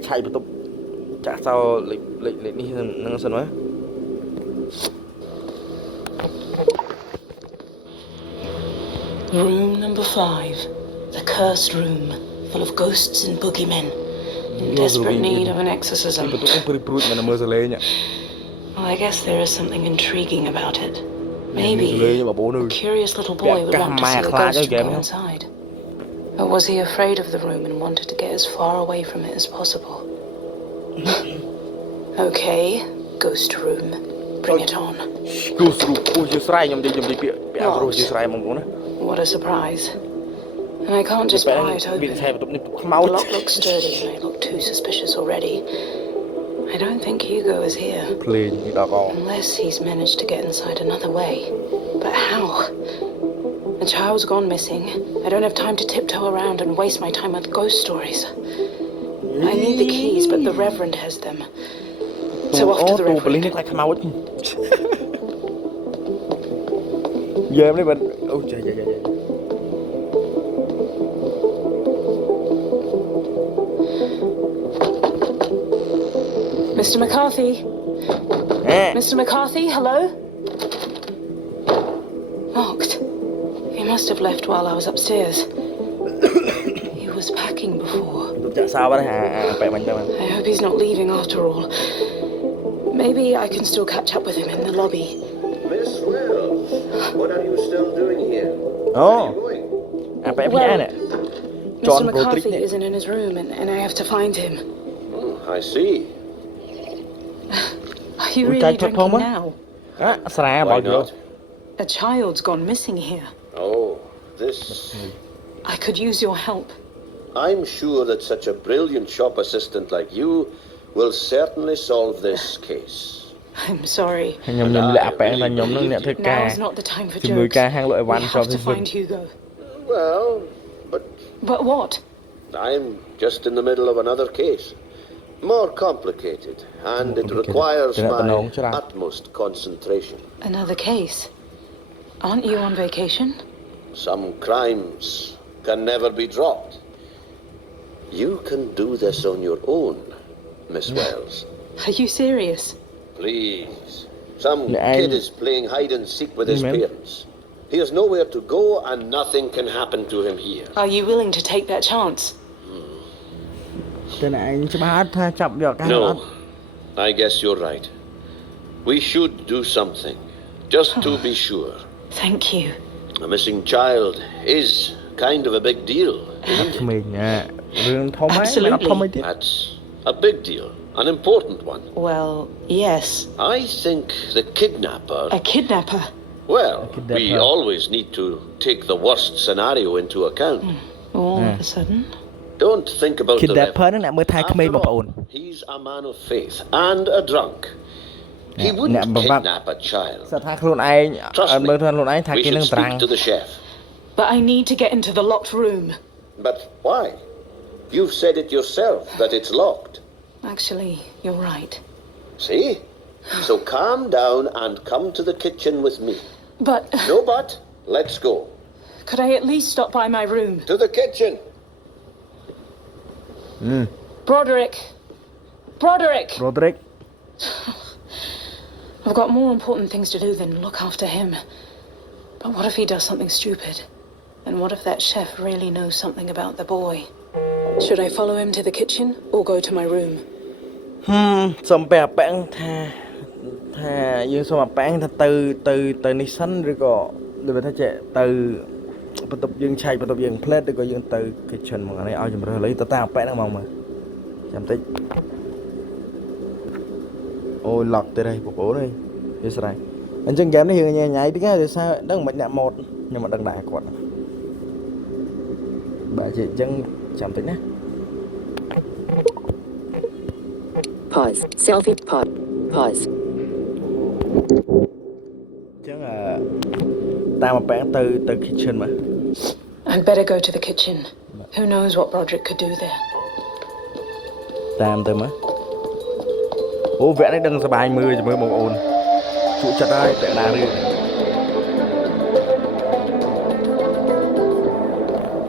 ឆែកបន្ទប់ចាក់សោលេខនេះហ្នឹងសិនមើល Room number 5, the cursed room, full of ghosts and boogeymen, in desperate need of an exorcism. Well, I guess there is something intriguing about it. Maybe a curious little boy would want to see a ghost go inside. Or was he afraid of the room and wanted to get as far away from it as possible? Okay, ghost room. Bring it on. What a surprise. And I can't just pry it open. The lock looks sturdy and I look too suspicious already. I don't think Hugo is here. Unless he's managed to get inside another way. But how? The child's gone missing. I don't have time to tiptoe around and waste my time with ghost stories. I need the keys, but the Reverend has them. So off to the Reverend. Mr. McCarthy? Mr. McCarthy, hello? Locked. He must have left while I was upstairs. He was packing before. I hope he's not leaving after all. Maybe I can still catch up with him in the lobby. Miss Wells, what are you still doing here? Oh. Where are you going? Well, Mr. McCarthy isn't in his room and I have to find him. I see. Are you really drinking now? Why not? A child's gone missing here. Oh, this... I could use your help. I'm sure that such a brilliant shop assistant like you will certainly solve this case. I'm sorry. Now's not the time for jokes. We have to find Hugo. Well, But what? I'm just in the middle of another case. More complicated, and it requires my utmost concentration. Another case? Aren't you on vacation? Some crimes can never be dropped. You can do this on your own, Miss Wells. Are you serious? Please. Some kid is playing hide and seek with his parents. He has nowhere to go and nothing can happen to him here. Are you willing to take that chance? No, I guess you're right. We should do something, just to be sure. Thank you. A missing child is kind of a big deal, isn't it? Absolutely. That's a big deal, an important one. Well, yes. I think the kidnapper... A kidnapper? Well, we always need to take the worst scenario into account. All of a sudden? Don't think about the Reverend. After all, he's a man of faith and a drunk. He wouldn't kidnap a child. Trust me, we should speak to the chef. But I need to get into the locked room. But why? You've said it yourself, that it's locked. Actually, you're right. See? So calm down and come to the kitchen with me. But No but. Let's go. could I at least stop by my room? To the kitchen. Broderick! Broderick! Roderick I've got more important things to do than look after him. But what if he does something stupid? And what if that chef really knows something about the boy? Should I follow him to the kitchen or go to my room? សុំប្រាប់ប៉ាំងថាយើងសុំប៉ាំងថាទៅនេះសិនឬក៏ដូចថាចេះទៅបន្ទប់យើងឆែកបន្ទប់យើង plate ឬក៏យើងទៅ kitchen ហ្មងអានេះឲ្យជំរឿនឥឡូវទៅតាមប៉ាំងហ្នឹងហ្មងមើលចាំតិចអូ lock ទៅហើយបងប្អូនអើយវាស្រ័យអញ្ចឹងហ្គេមនេះរឿងញ៉ៃតិចហើយដោយសារដឹងមិនអ្នកម៉ូតខ្ញុំមិនដឹងដែរគាត់បាទជាអញ្ចឹងចាំតិចណា Pause. Selfie. Pause. អញ្ចឹងតាមប៉ាំងទៅ kitchen មក I'd better go to the kitchen. Who knows what Broderick could do there? តាមទៅមកអូវគ្គនេះដឹងសប្បាយមើលជាមួយបងប្អូនជក់ចិត្តហើយតែណារឿង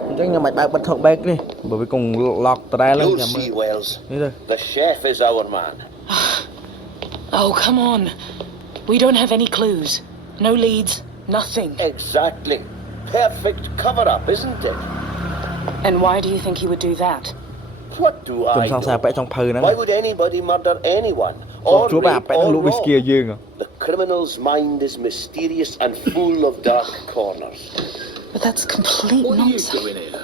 អញ្ចឹងខ្ញុំមិនបើកបិទ talk back នេះបើវាគង់ lock តដែលហ្នឹង You'll ចាំមើល see, Wells. នេះទៅ The chef is our man. Oh, come on. We don't have any clues. No leads. Nothing. Exactly. Perfect cover-up, isn't it? And why do you think he would do that? What do ខ្ញុំ I សង្ស័យប៉ែកចុងភៅហ្នឹង know? Why would anybody murder anyone? ចូល Or ជួបប៉ែ rape ហ្នឹង or លក់វីស្គី rob? យើង The criminal's mind is mysterious and full of dark corners. But that's complete What are you nonsense. doing here?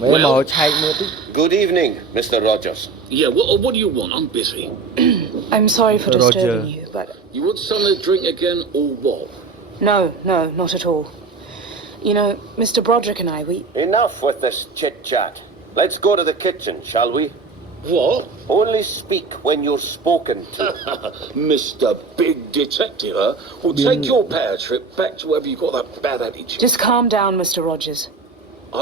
មើលមកឆែកមើលតិច Good evening, Mr. Rogers. Yeah, what do you want? I'm busy. I'm sorry for Roger. disturbing you, but You want something to drink again or what? no, not at all. You know, Mr. Broderick and I, Enough with this chit-chat. Let's go to the kitchen, shall we? What? Only speak when you're spoken to. Mr. Big Detective, huh? Well, take your power trip back to wherever you got that bad attitude. just calm down, Mr. Rogers.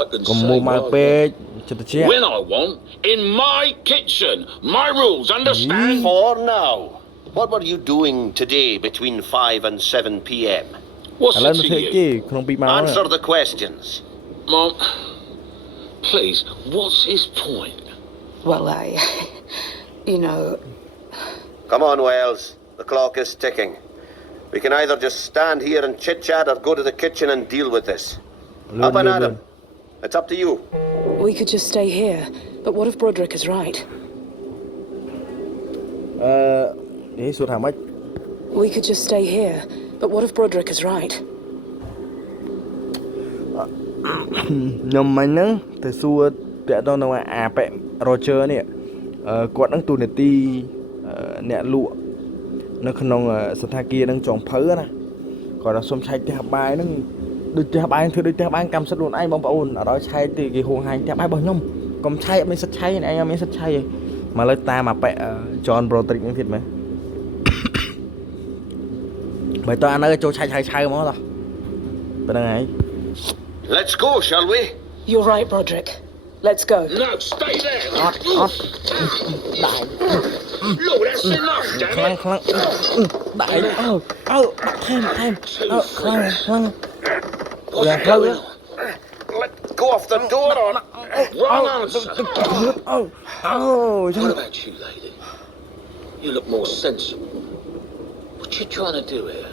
I can កុំ say មួ what ម៉ៅ I ពេក want. ចិត្តជា When I want, in my kitchen. My rules, understand? For now. What were you doing today between 5 and 7 p.m.? ឥ What's ឡូវ it ទៅ to ធ្វើគេ you? ក្នុង2ម៉ោង Answer the questions. Mom, please, what's his point? Well, you know, Come on, Wells. The clock is ticking. We can either just stand here and chit-chat or go to the kitchen and deal with this. Up and at 'em. It's up to you. we could just stay here. But what if Broderick is right? នេះសួរថាម៉េច We could just stay here. But what if Broderick is right? ខ្ញុំមិញហ្នឹងទៅសួរតាក់ទងនឹងអាប៉ែ Roger នេះគាត់ហ្នឹងទូនាទីអ្នកលក់នៅក្នុងសន្តាគារហ្នឹងចុងភៅណាគាត់ថាសុំឆែកផ្ទះបាយហ្នឹងដូចផ្ទះបាយធ្វើដូចផ្ទះបាយកម្មសិទ្ធិខ្លួនឯងបងប្អូនអត់ឲ្យឆែកទេគេហួងហាញផ្ទះបាយរបស់ខ្ញុំកុំឆែកអត់មានសិទ្ធិឆែកឯងអត់មានសិទ្ធិឆែកទេមកលើតាមអាប៉ែ John Broderick ហ្នឹងទៀតមែនបើតើអានៅចូលឆែកឆៅហ្មងតោះប៉ុណ្្នឹងហើយ Let's go, shall we? You're right, Broderick. Let's go. No, stay there. អត់ដែរ Look, that's enough, ខ្លាំង damn it. ខ្លាំងដែរដាក់ថែមខ្លាំងយ៉ាងផ្លូវ Let go off the door or... Wrong answer. អូ What about you, lady? You look more sensible. What you trying to do here?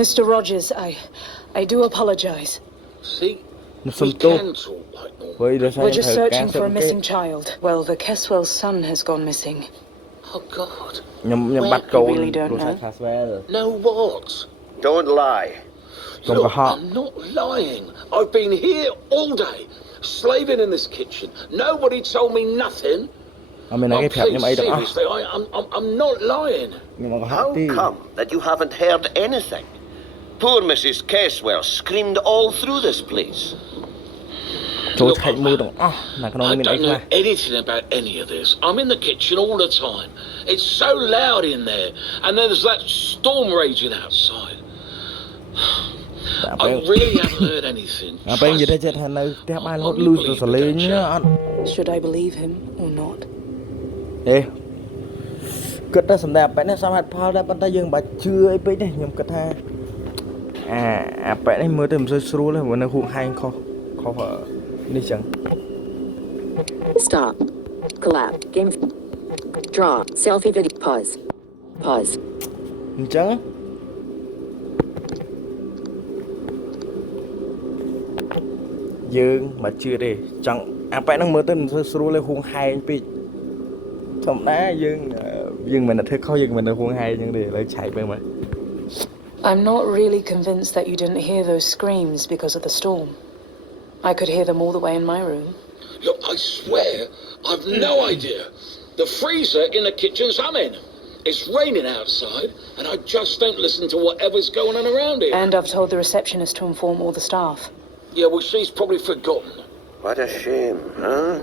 Mr. Rogers, I do apologize. See? Some We talk. can talk like normal. We're just searching for a missing child. Well, the Keswell's son has gone missing. Oh, God. ខ្ញុំបាត់កូន really don't know. Caswell No what? Don't lie. Don't Look, go hot. I'm not lying. I've been here all day, slaving in this kitchen. Nobody told me nothing. អត់មានអ្នកគេប្រាប់ខ្ញុំអីទាំងអស់ seriously, I'm not lying. ខ្ញុំមកហត់ How ទេ come that you haven't heard anything? Poor Mrs. Caswell screamed all through this place. ចូលឆែកមើលទាំងអស់នៅក្នុង I មានអី don't ខ្លះ know anything about any of this. I'm in the kitchen all the time. It's so loud in there, and then there's that storm raging outside. I really haven't heard anything. អាពេលនិយាយទៅថានៅផ្ទះបាយរហូតលឺសលេងអត់ Should I believe him or not? អេក គិតថាសម្ដែងអាប៉ែនេះសមហេតុផលដែរប៉ុន្តែយើងមិនបាច់ជឿអីពេកទេខ្ញុំគិតថាអាប៉ែនេះមើលទៅមិនសូវស្រួលទេព្រោះនៅហួងហែងខុសនេះចឹង Stop. Collab. Game. Draw. Selfie video. Pause. អញ្ចឹងយើងមិនជឿទេចង់អាប៉ែហ្នឹងមើលទៅមិនសូវស្រួលទេហួងហែងពេកធម្មតាយើងមិនធ្វើខុសយើងមិននៅហួងហែងចឹងទេឥឡូវឆែកមើល I'm not really convinced that you didn't hear those screams because of the storm. I could hear them all the way in my room. Look, I swear, I've no idea. The freezer in the kitchen's humming. It's raining outside, and I just don't listen to whatever's going on around here. And I've told the receptionist to inform all the staff. Yeah, well, she's probably forgotten. What a shame, huh?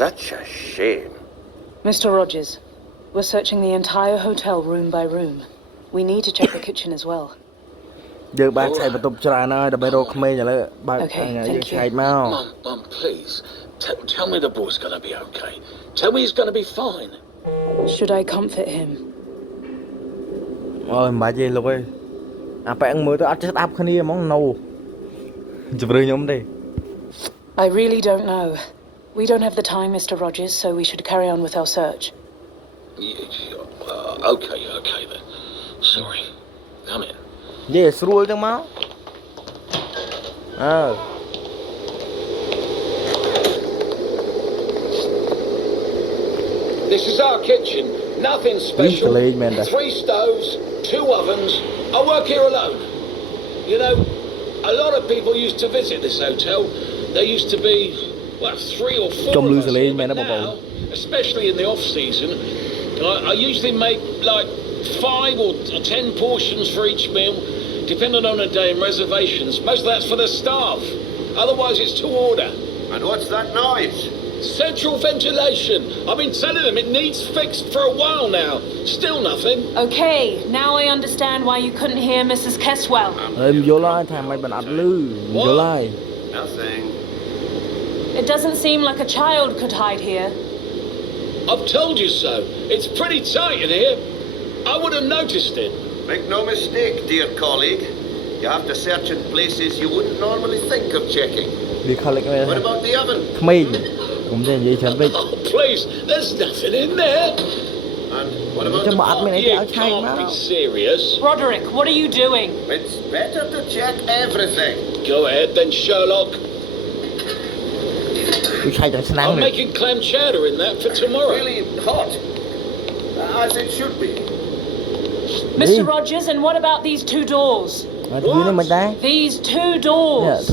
Such a shame. Mr. Rogers, we're searching the entire hotel room by room. We need to check the kitchen as well. យើងបានឆែកបន្ទប់ច្រើនហើយដើម្បីរកក្មេងឥឡូវបើយើងឆែកមក Mum, please, tell me the boy's gonna be okay. Tell me he's gonna be fine. Should I comfort him? អូយមិនបាច់ទេលោកអើយអាប៉ែមើលទៅអត់ចេះស្ដាប់គ្នាហ្មង no ជម្រើសខ្ញុំទេ I really don't know. We don't have the time, Mr. Rogers, so we should carry on with our search. Okay then. Sorry. Come in. និយាយស្រួលចឹងមកThis is our kitchen. Nothing special. 3 stoves, 2 ovens. I work here alone. You know, a lot of people used to visit this hotel. There used to be, 3 or 4 of us here, but now, especially in the off-season, I usually make like 5 or 10 portions for each meal, depending on the day and reservations. Most of that's for the staff. Otherwise, it's to order. And what's that noise? Central ventilation. I've been telling them it needs fixed for a while now. Still nothing. Okay, now I understand why you couldn't hear Mrs. Keswell. យល់ហើយថាមិនបានអត់លឺយល់ហើយ Nothing. It doesn't seem like a child could hide here. I've told you so. It's pretty tight in here. I would have noticed it. Make no mistake, dear colleague. You have to search in places you wouldn't normally think of checking. What about the oven? Oh, please, there's nothing in there. And what about the pot? You can't be serious. Roderick, what are you doing? It's better to check everything. Go ahead then, Sherlock. I'm I'm making clam chowder in that for tomorrow. Really hot. As it should be. Mr. Rogers, and what about these 2 doors? These 2 doors.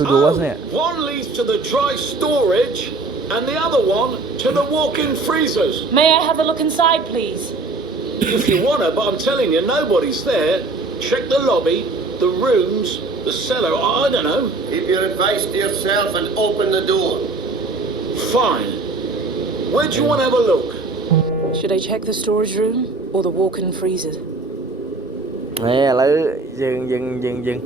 One leads to the dry storage, and the other one to the walk-in freezers. May I have a look inside, please? If you wanna, but I'm telling you, nobody's there. Check the lobby, the rooms, the cellar, I don't know. Keep your advice to yourself and open the door. Fine. Where do you want to have a look? Should I check the storage room or the walk-in freezer? ឥឡូវយើង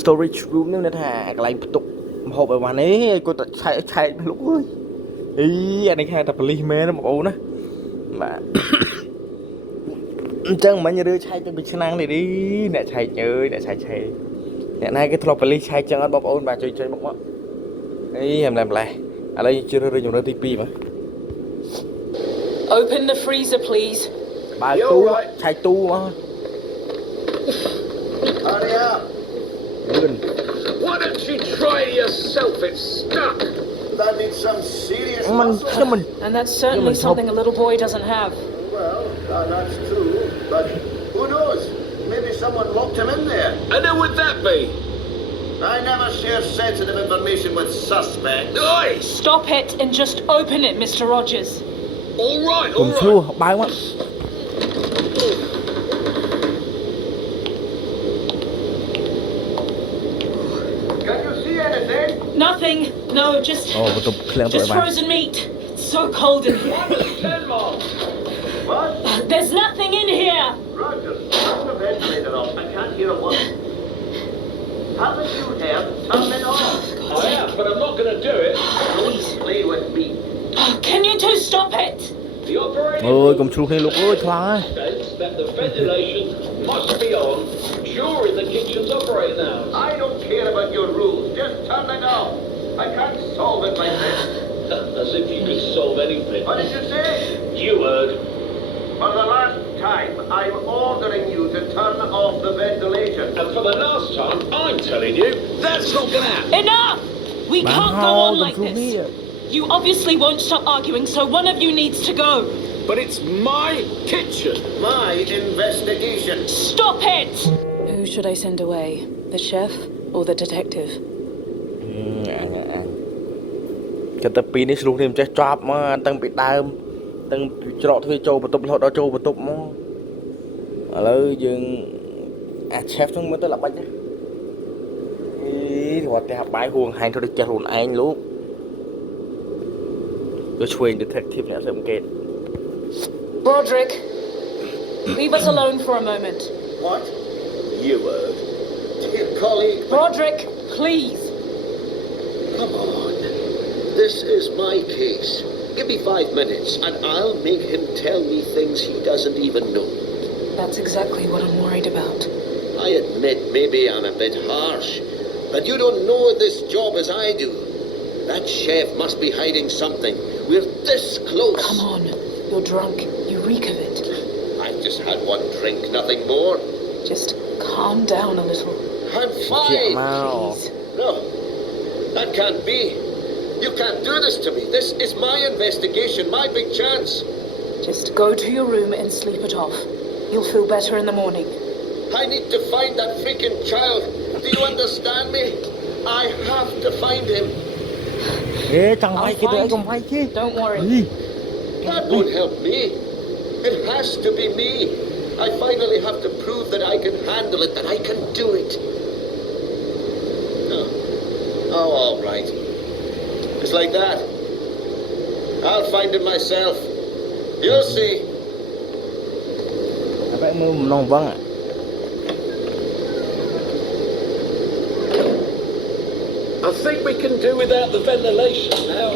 storage room នេះថាកន្លែងផ្ទុកម្ហូបអីវ៉ាន់នេះគាត់ទៅឆែកលោកអើយអានេះគេថាប៉ូលីសមែនបងប្អូនណាបាទអញ្ចឹងមិញរើឆែកទៅពីឆ្នាំងនេះអ្នកឆែកអើយអ្នកឆែកអ្នកណាគេធ្លាប់ប៉ូលីសឆែកចឹងអត់បងប្អូនបាទជួយមកមកម្លេះឥឡូវជឿរើជំរឿនទី2មក Open the freezer, please. បើកទូឆែកទូមក Hurry up. Why don't you try it yourself? It's stuck. That needs some serious muscle. And that's certainly something a little boy doesn't have. Well, that's true. But who knows? Maybe someone locked him in there. And who would that be? I never share sensitive information with suspects. Oi! Stop it and just open it, Mr. Rogers. All right. Can you see anything? Nothing. No, just frozen meat. It's so cold in here. 10 miles. What? There's nothing in here. Roger, turn the ventilator off. I can't hear a word. Haven't you heard? Turn it off. I am, but I'm not going to do it. Don't play with me. Can you two stop it? The operating Ôi, room cầm xuống look ơi, thoáng á. states that the ventilation must be on during the kitchen's operating hours. I don't care about your rules. Just turn it off. I can't solve it like this. As if you could solve anything. What did you say? You heard. For the last time, I'm ordering you to turn off the ventilation. And for the last time, I'm telling you, that's not going to happen. Enough! We can't go on like cầm xuống this. đi. You obviously won't stop arguing, so one of you needs to go. But it's my kitchen. My investigation. Stop it! Who should I send away? The chef or the detective? ចិត្តតែពីរនេះស្រុះនេះមិនចេះចប់មកតាំងពីដើមតាំងពីច្រកទ្វារចូលបន្ទប់រហូតដល់ចូលបន្ទប់មកឥឡូវយើងអា chef ហ្នឹងមើលទៅល្បិចណាអីគាត់តែបាយហួងហែងទៅចេះខ្លួនឯងលោកទៅឆ្វេង detective អ្នកសង្កេត Broderick, leave us alone for a moment. What? You heard. Dear colleague. Broderick, please. Come on. This is my case. Give me 5 minutes and I'll make him tell me things he doesn't even know. That's exactly what I'm worried about. I admit maybe I'm a bit harsh, but you don't know this job as I do. That chef must be hiding something. We're this close. Come on, you're drunk. You reek of it. I've just had one drink, nothing more. Just calm down a little. I'm fine. Please. No, that can't be. You can't do this to me. This is my investigation, my big chance. Just go to your room and sleep it off. You'll feel better in the morning. I need to find that freaking child. Do you understand me? I have to find him. Don't worry. That won't help me. It has to be me. I finally have to prove that I can handle it, that I can do it. Oh, all right. It's like that. I'll find him myself. You'll see. I think we can do without the ventilation now.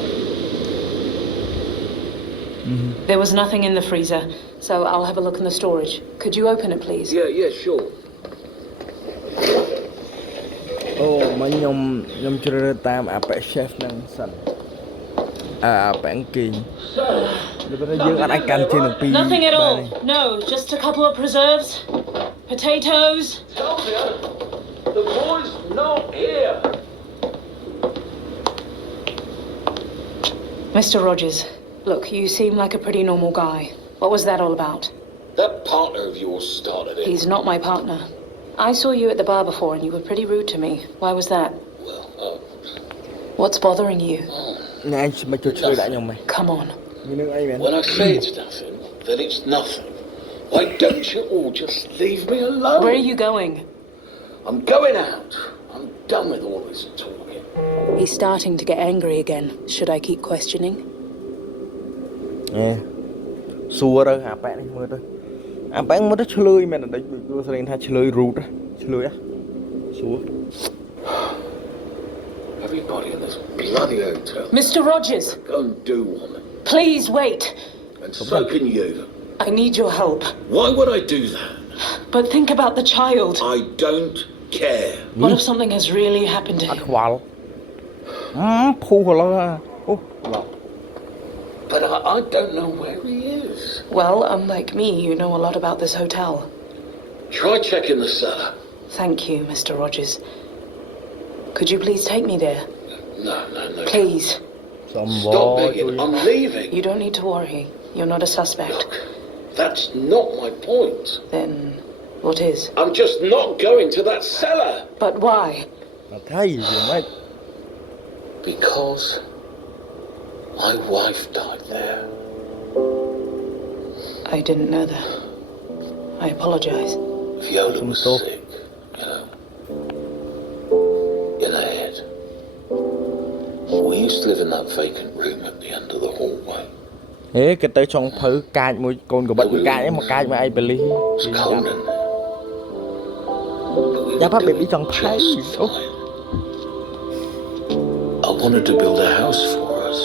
There was nothing in the freezer, so I'll have a look in the storage. Could you open it, please? Yeah, sure. អូមកខ្ញុំជ្រើសរើសតាមអាប៉ែ chef ហ្នឹងសិនអាប៉ែអង្គីងយើងអត់អាចកាន់ជានឹងពីរ Nothing at all. No, just a couple of preserves, potatoes. Tell you, the boy's not here. Mr. Rogers, look, you seem like a pretty normal guy. What was that all about? That partner of yours started it. He's not my partner. I saw you at the bar before and you were pretty rude to me. Why was that? Well, What's bothering you? Come on. when I say it's nothing, then it's nothing. Why don't you all just leave me alone? Where are you going? I'm going out. I'm done with all this talking. He's starting to get angry again. Should I keep questioning? សួរទៅអាប៉ែនេះមើលទៅអាប៉ែមើលទៅឆ្លើយមែនតែដូចស្រីថាឆ្លើយ root ឆ្លើយសួរ Everybody in this bloody hotel. Mr. Rogers! Go and do one. Please wait. And so can you. I need your help. Why would I do that? But think about the child. I don't care. What if something has really happened to អត់ him? ខ្វល់ភូឥឡូវអូ But I don't know where he is. Well, unlike me, you know a lot about this hotel. Try checking the cellar. Thank you, Mr. Rogers. Could you please take me there? No. Please. Stop begging. I'm leaving. You don't need to worry. You're not a suspect. Look, that's not my point. Then what is? I'm just not going to that cellar. But why? ថៃយមិន Because my wife died there. I didn't know that. I apologize. Viola was sick, in her head. We used to live in that vacant room at the end of the hallway. ហេគេទៅចុងភៅកាចមួយកូនកបិតកាចឯងមកកាចមកឯងបលី It's cold in there. យ៉ាប់បេប៊ីចុងថៃអូ I wanted to build a house for us.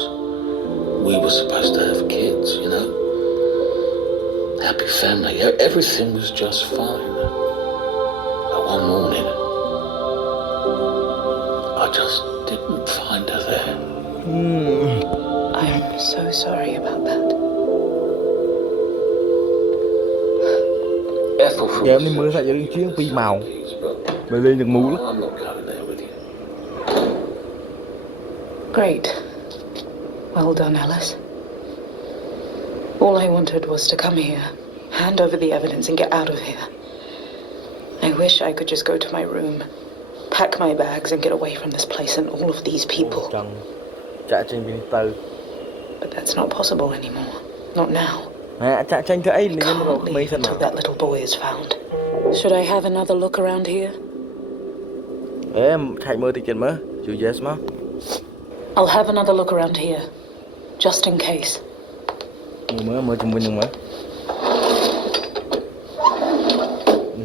We were supposed to have kids, happy family. Everything was just fine. But one morning, I just didn't find her there. I'm so sorry about that. Ethel from Game này mới phải cho chuyến phi màu. Mày lên được mũ lắm. I'm not going there with you. Great. Well done, Alice. All I wanted was to come here, hand over the evidence and get out of here. I wish I could just go to my room, pack my bags and get away from this place and all of these people. But that's not possible anymore. Not now. I can't leave until that little boy is found. Should I have another look around here? I'll have another look around here, just in case.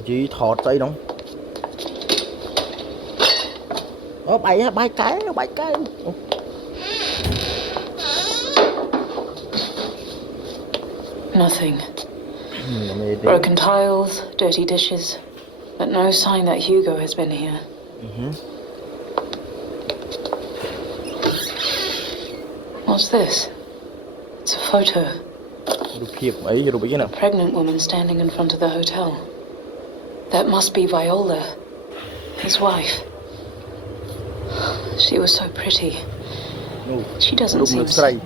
Chị thọt tay đâu? Bảy cái. Nothing. Broken tiles, dirty dishes, but no sign that Hugo has been here. What's this? It's a photo. A pregnant woman standing in front of the hotel. That must be Viola, his wife. She was so pretty. She doesn't seem sick.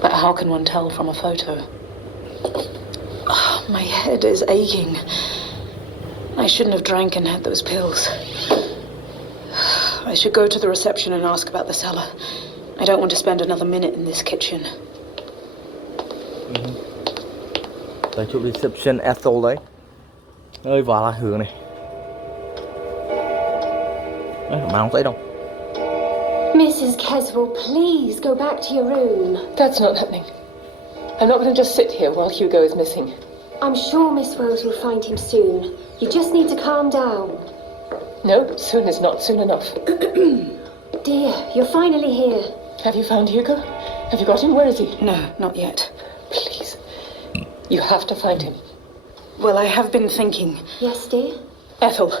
But how can one tell from a photo? My head is aching. I shouldn't have drank and had those pills. I should go to the reception and ask about the cellar. I don't want to spend another minute in this kitchen. Tại chỗ reception Ethel đấy. Ơi vào là Hường này. Mà không thấy đâu. Mrs. Caswell, please go back to your room. That's not happening. I'm not going to just sit here while Hugo is missing. I'm sure Miss Wells will find him soon. You just need to calm down. No, soon is not soon enough. Dear, you're finally here. Have you found Hugo? Have you got him? Where is he? No, not yet. Please. You have to find him. Well, I have been thinking. Yes, dear? Ethel,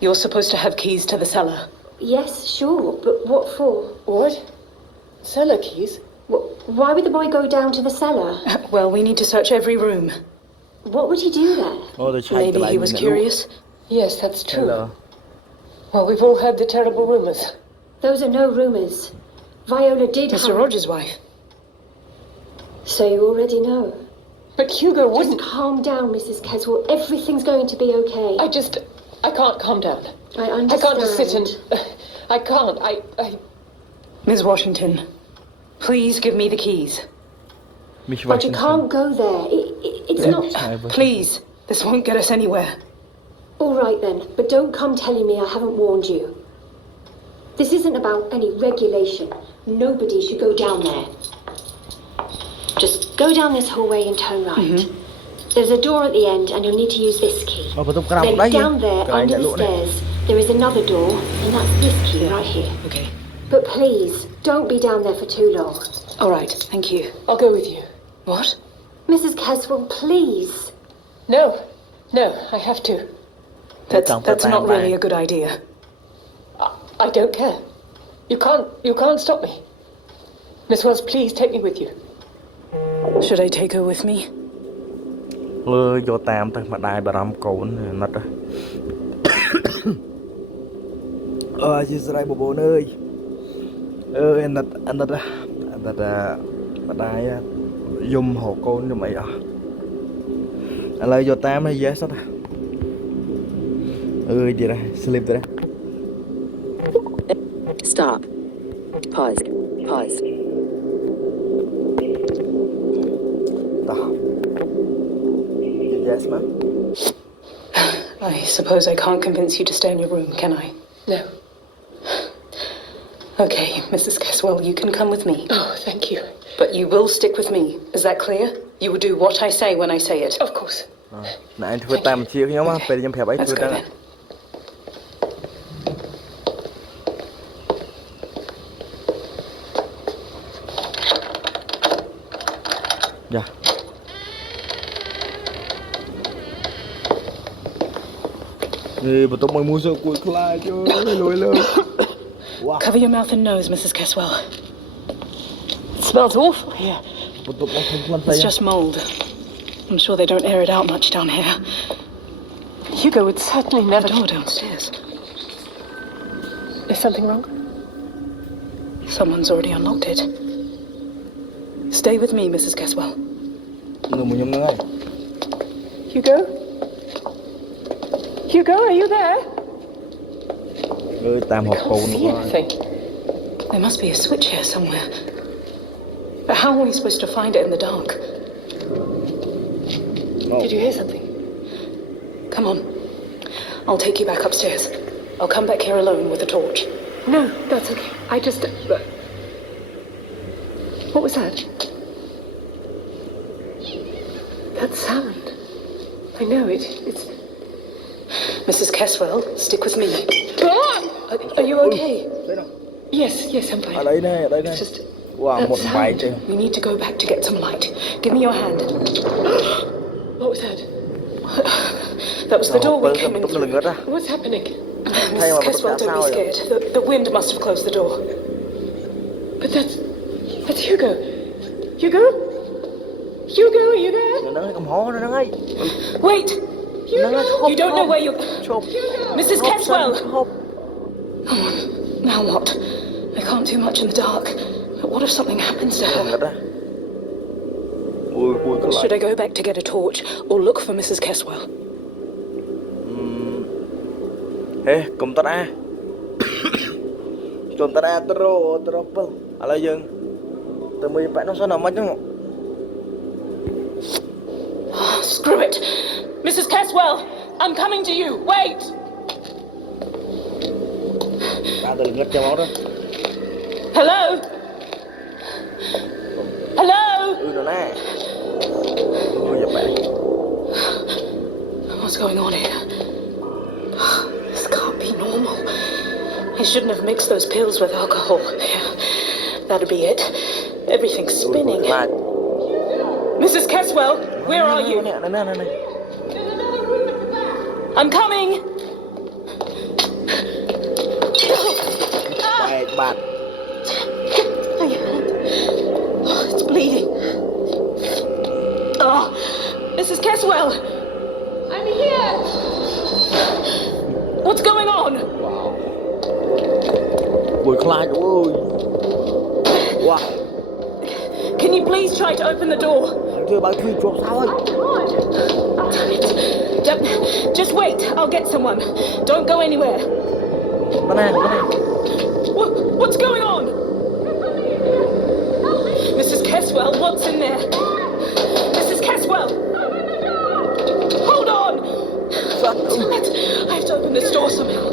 you're supposed to have keys to the cellar. Yes, sure, but what for? What? Cellar keys? Why would the boy go down to the cellar? Well, we need to search every room. What would he do there? Maybe he was curious. Yes, that's true. Hello. Well, we've all heard the terrible rumours. Those are no rumours. Viola did Mr. Rogers' wife. So you already know. But Hugo wouldn't. Just calm down, Mrs. Caswell. Everything's going to be okay. I can't calm down. I understand. I can't just sit and... I can't. Ms. Washington, please give me the keys. But you can't go there. It's not... Please, this won't get us anywhere. All right then, but don't come telling me I haven't warned you. This isn't about any regulation. Nobody should go down there. Just go down this hallway and turn right. There's a door at the end and you'll need to use this key. Then down there, under the stairs, there is another door, and that's this key right here. Okay. But please, don't be down there for too long. All right, thank you. I'll go with you. What? Mrs. Caswell, please. No, I have to. That's not really a good idea. I don't care. You can't stop me. Miss Wells, please take me with you. Should I take her with me? Vô tam thôi mà đai bà rắm cồn nít á. Chị sẽ đây bộ bồn ơi. Anh nít bà đai dùng hộ cồn cho mày à. Anh lấy vô tam hay dễ sao ta. Đi ra, sleep ra. Stop. Pause. Yes, ma'am. I suppose I can't convince you to stay in your room, can I? No. Okay, Mrs. Caswell, you can come with me. Oh, thank you. But you will stick with me. Is that clear? You will do what I say when I say it. Of course. Nãy anh thưa tam chiếc nhóm á, phải nhầm phép ấy thưa đó. But don't my music would fly, wow. Cover your mouth and nose, Mrs. Caswell. It smells awful here. It's just mold. I'm sure they don't air it out much down here. Hugo would certainly never... The door downstairs. Is something wrong? Someone's already unlocked it. Stay with me, Mrs. Caswell. Hugo? Hugo, are you there? I can't see anything. There must be a switch here somewhere. But how are we supposed to find it in the dark? Did you hear something? Come on. I'll take you back upstairs. I'll come back here alone with a torch. No, that's okay. I just... What was that? That sound. I know it. It's... Mrs. Caswell, stick with me. Are you okay? Yes, I'm fine. It's just... That sound. We need to go back to get some light. Give me your hand. What was that? That was the door we came in through. What's happening? Mrs. Caswell, don't be scared. The wind must have closed the door. But that's Hugo. Hugo? Hugo, are you there? Wait! Hugo! You don't know where you're... Mrs. Caswell! Now what? I can't do much in the dark. But what if something happens to her? Should I go back to get a torch or look for Mrs. Caswell? Hey, come ta ra. Chôm ta ra tro pel. Alaយើងទៅមើលប៉ែនោះសិនអាមិនហ្នឹង Screw it! Mrs. Caswell! I'm coming to you! Wait! Hello? Hello? What's going on here? This can't be normal. I shouldn't have mixed those pills with alcohol. Yeah, that'll be it. Everything's spinning. Mrs. Caswell, where are you? I'm coming! Bad. Oh, it's bleeding. Oh, Mrs. Caswell! I'm here! What's going on? Wow. Can you please try to open the door? Damn it. Just wait. I'll get someone. Don't go anywhere. What's going on? Mrs. Caswell, what's in there? Mrs. Caswell! Hold on! Damn it. I have to open this door somehow.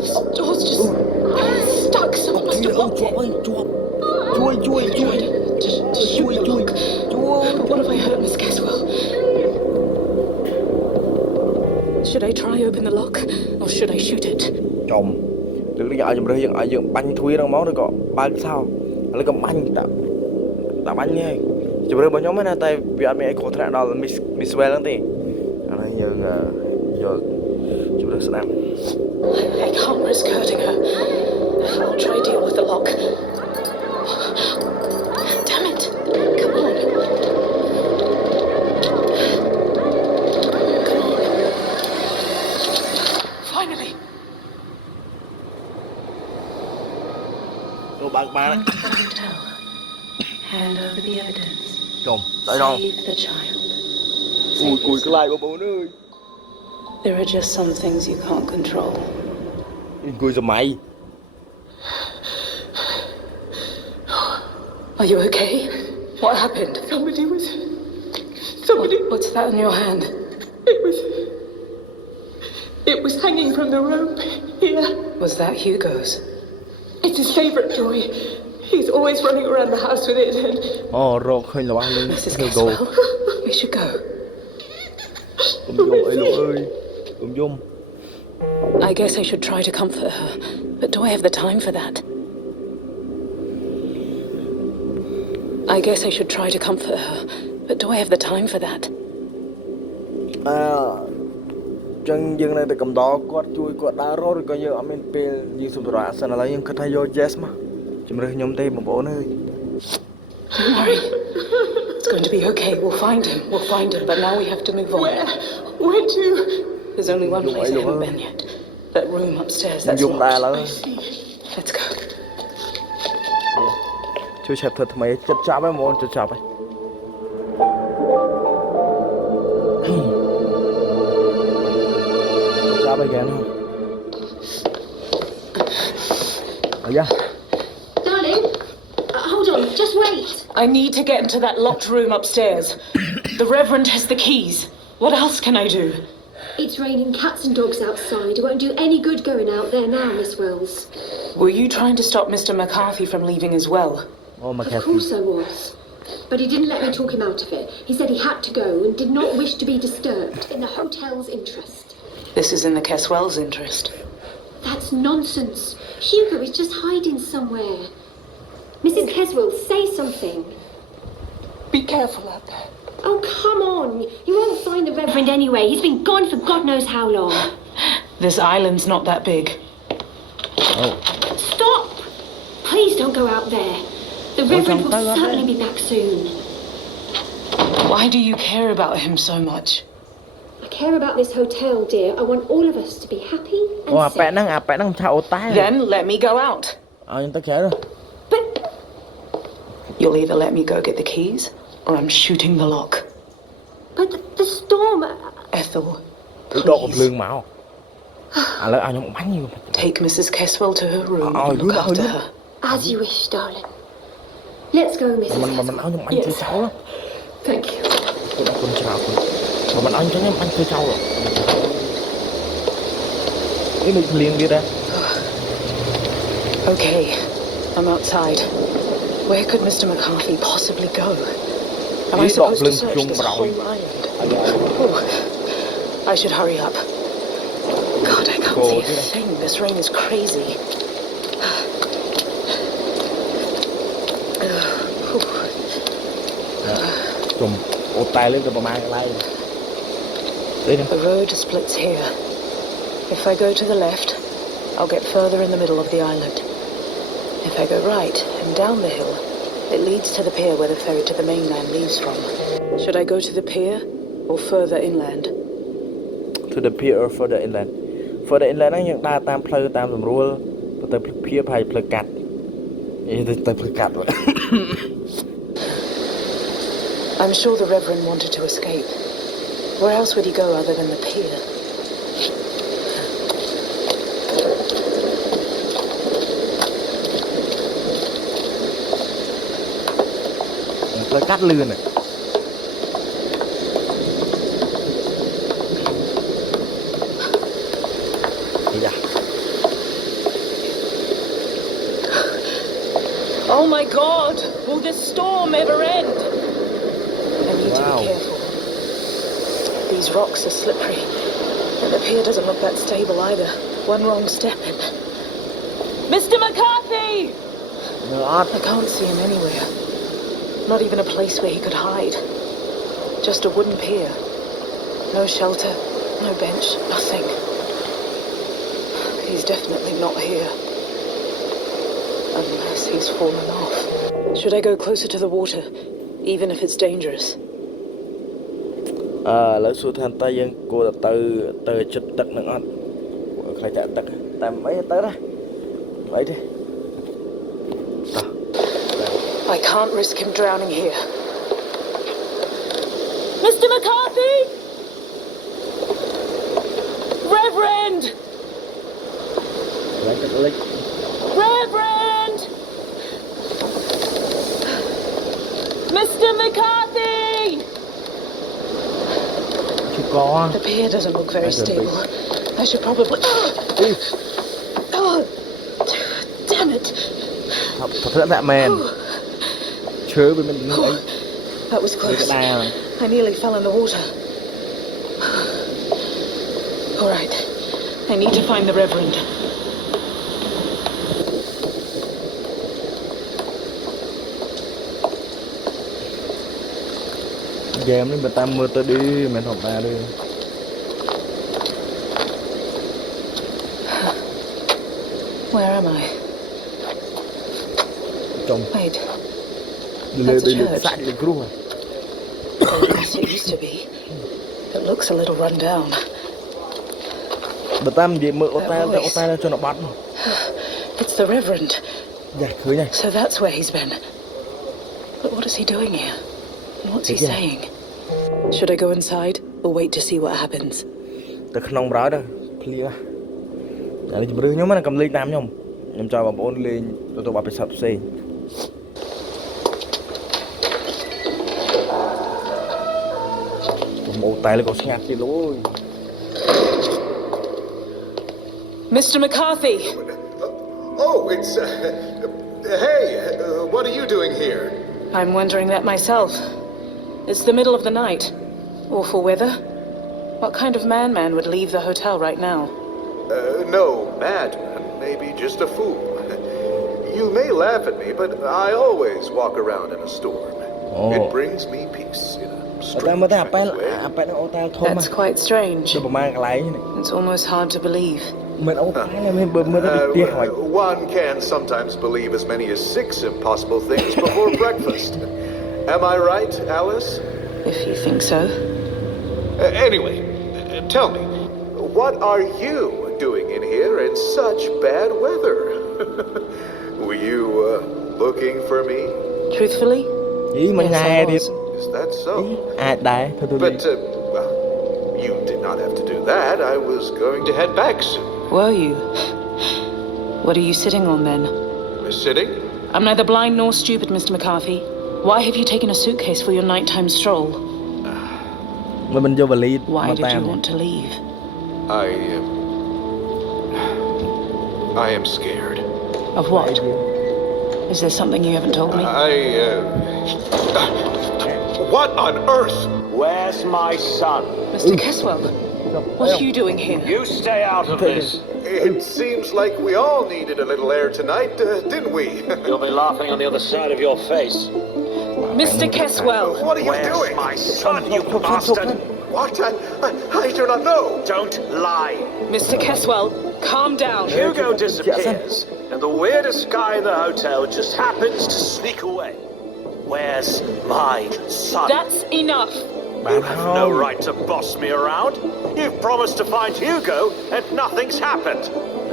This door's just stuck. Someone must have locked it. What have I heard, Miss Caswell? Should I try open the lock, or should I shoot it? Chồng, đừng có dọa giùm ở dương banh thui trong máu rồi có ba cái sao, lấy cái banh tạo banh nha. Chỉ bữa bọn nhóm ấy nè, tại vì anh ấy có thằng đó là Miss Well lắm thì, anh ấy dương giờ chỉ bữa sẽ làm. I can't risk hurting her. I'll try to deal with the lock. Damn it! Come on. Finally. Đồ bạc bà này. Hand over the evidence. Chồng, tại đâu? Save the child. Cùi cái like của bố ơi. There are just some things you can't control. Cùi giùm mày. Are you okay? What happened? Somebody... What's that in your hand? It was hanging from the rope here. Was that Hugo's? It's his favourite toy. He's always running around the house with it and... Rồi khơi là ba lên. Mrs. Caswell, we should go. Dung. I guess I should try to comfort her, but do I have the time for that? I guess I should try to comfort her, But do I have the time for that? Chân dương này thì cầm đó quạt chui quạt đá rồi coi như ở bên bên dương sụp đá sao là dương cứ thay vô yes mà chừng rồi nhóm tê một bộ nơi. Don't worry. It's going to be okay. We'll find him. We'll find him. But now we have to move on. Where to? There's only one place I haven't been yet. That room upstairs. That's locked. Let's go. Chui chẹp thật mấy chẹp chạp ấy muốn chẹp chạp ấy. Chạp ấy kìa không? Yeah. Darling, hold on, just wait. I need to get into that locked room upstairs. The Reverend has the keys. What else can I do? It's raining cats and dogs outside. It won't do any good going out there now, Miss Wells. Were you trying to stop Mr. McCarthy from leaving as well? Oh, McCarthy. Of course I was. But he didn't let me talk him out of it. He said he had to go and did not wish to be disturbed in the hotel's interest. This is in the Caswell's interest. That's nonsense. Hugo is just hiding somewhere. Mrs. Caswell, say something. Be careful out there. Oh, come on. You won't find the Reverend anyway. He's been gone for God knows how long. This island's not that big. Oh. Stop! Please don't go out there. The Reverend will certainly be back soon. Why do you care about him so much? I care about this hotel, dear. I want all of us to be happy and safe. Then let me go out. But You'll either let me go get the keys, or I'm shooting the lock. but the storm... Ethel, Please. please. Take Mrs. Caswell to her room and look after her. As you wish, darling. Let's go, Mrs. Caswell. Yes. Thank you. Okay, I'm outside. Where could Mr. McCarthy possibly go? Am I supposed to search this whole island? Oh, I should hurry up. God, I can't see a thing. This rain is crazy. The road splits here. If I go to the left, I'll get further in the middle of the island. If I go right and down the hill, it leads to the pier where the ferry to the mainland leaves from. Should I go to the pier or further inland? To the pier or further inland. Further inland nó những đa tam pleu tam sầm rùa, tới pier phải pleu cắt. Tới pleu cắt rồi. I'm sure the Reverend wanted to escape. Where else would he go other than the pier? Pleu cắt lươn này. Oh my God! Will this storm ever end? I need to be careful. These rocks are slippery, and the pier doesn't look that stable either. One wrong step and... Mr. McCarthy! I can't see him anywhere. Not even a place where he could hide. Just a wooden pier. No shelter, no bench, nothing. He's definitely not here. Unless he's fallen off. Should I go closer to the water, even if it's dangerous? Lỡ xua than tay dân cô là từ chụp tật nặng ăn. Khai chạy tật. Tạm mấy tới đó. Vậy đi. I can't risk him drowning here. Mr. McCarthy! Reverend! Reverend! Mr. McCarthy! The pier doesn't look very stable. I should probably... Oh, damn it! That man. That was close. I nearly fell in the water. All right. I need to find the Reverend. gameនេះបើតាមមើលទៅឌីមិនធម្មតាទេ Where am I? ចំ Wait. លើទៅលើខ្សាច់លើគ្រូ Yes, it used to be. It looks a little run down. បើតាមនិយាយមើលអូតែនៅជនបទ It's the Reverend. យ៉ាឃើញហើយ So that's where he's been. But what is he doing here? And what's he saying? Should I go inside or wait to see what happens? ទៅក្នុងបរោយទៅឃ្លៀតែនេះជំរឿខ្ញុំណាកំលេងតាមខ្ញុំចង់បងប្អូនលេងទទួលបទពិសោធន៍ផ្សេង អូតែលើក៏ស្ងាត់ទៀតលួយ Mr. McCarthy! Oh, it's... hey, what are you doing here? I'm wondering that myself. It's the middle of the night. Awful weather. What kind of man would leave the hotel right now? No madman, maybe just a fool. You may laugh at me, but I always walk around in a storm. Oh. It brings me peace in a strange way. That's quite strange. It's almost hard to believe. One can sometimes believe as many as 6 impossible things before breakfast. Am I right, Alice? If you think so. Anyway, tell me, what are you doing in here in such bad weather? Were you looking for me? Truthfully? Yes, Is that so? But, well, you did not have to do that. I was going to head back soon. Were you? What are you sitting on then? Sitting? I'm neither blind nor stupid, Mr. McCarthy. Why have you taken a suitcase for your nighttime stroll? Why did you want to leave? I am scared. Of what? Is there something you haven't told me? What on earth? Where's my son? Mr. Caswell, what are you doing here? You stay out of this. It seems like we all needed a little air tonight, didn't we? You'll be laughing on the other side of your face. Mr. Caswell! What are you Where's doing? my son, you bastard? What? I do not know. Don't lie. Mr. Caswell, calm down. Hugo disappears, and the weirdest guy in the hotel just happens to sneak away. Where's my son? That's enough. You have no right to boss me around. You've promised to find Hugo, and nothing's happened.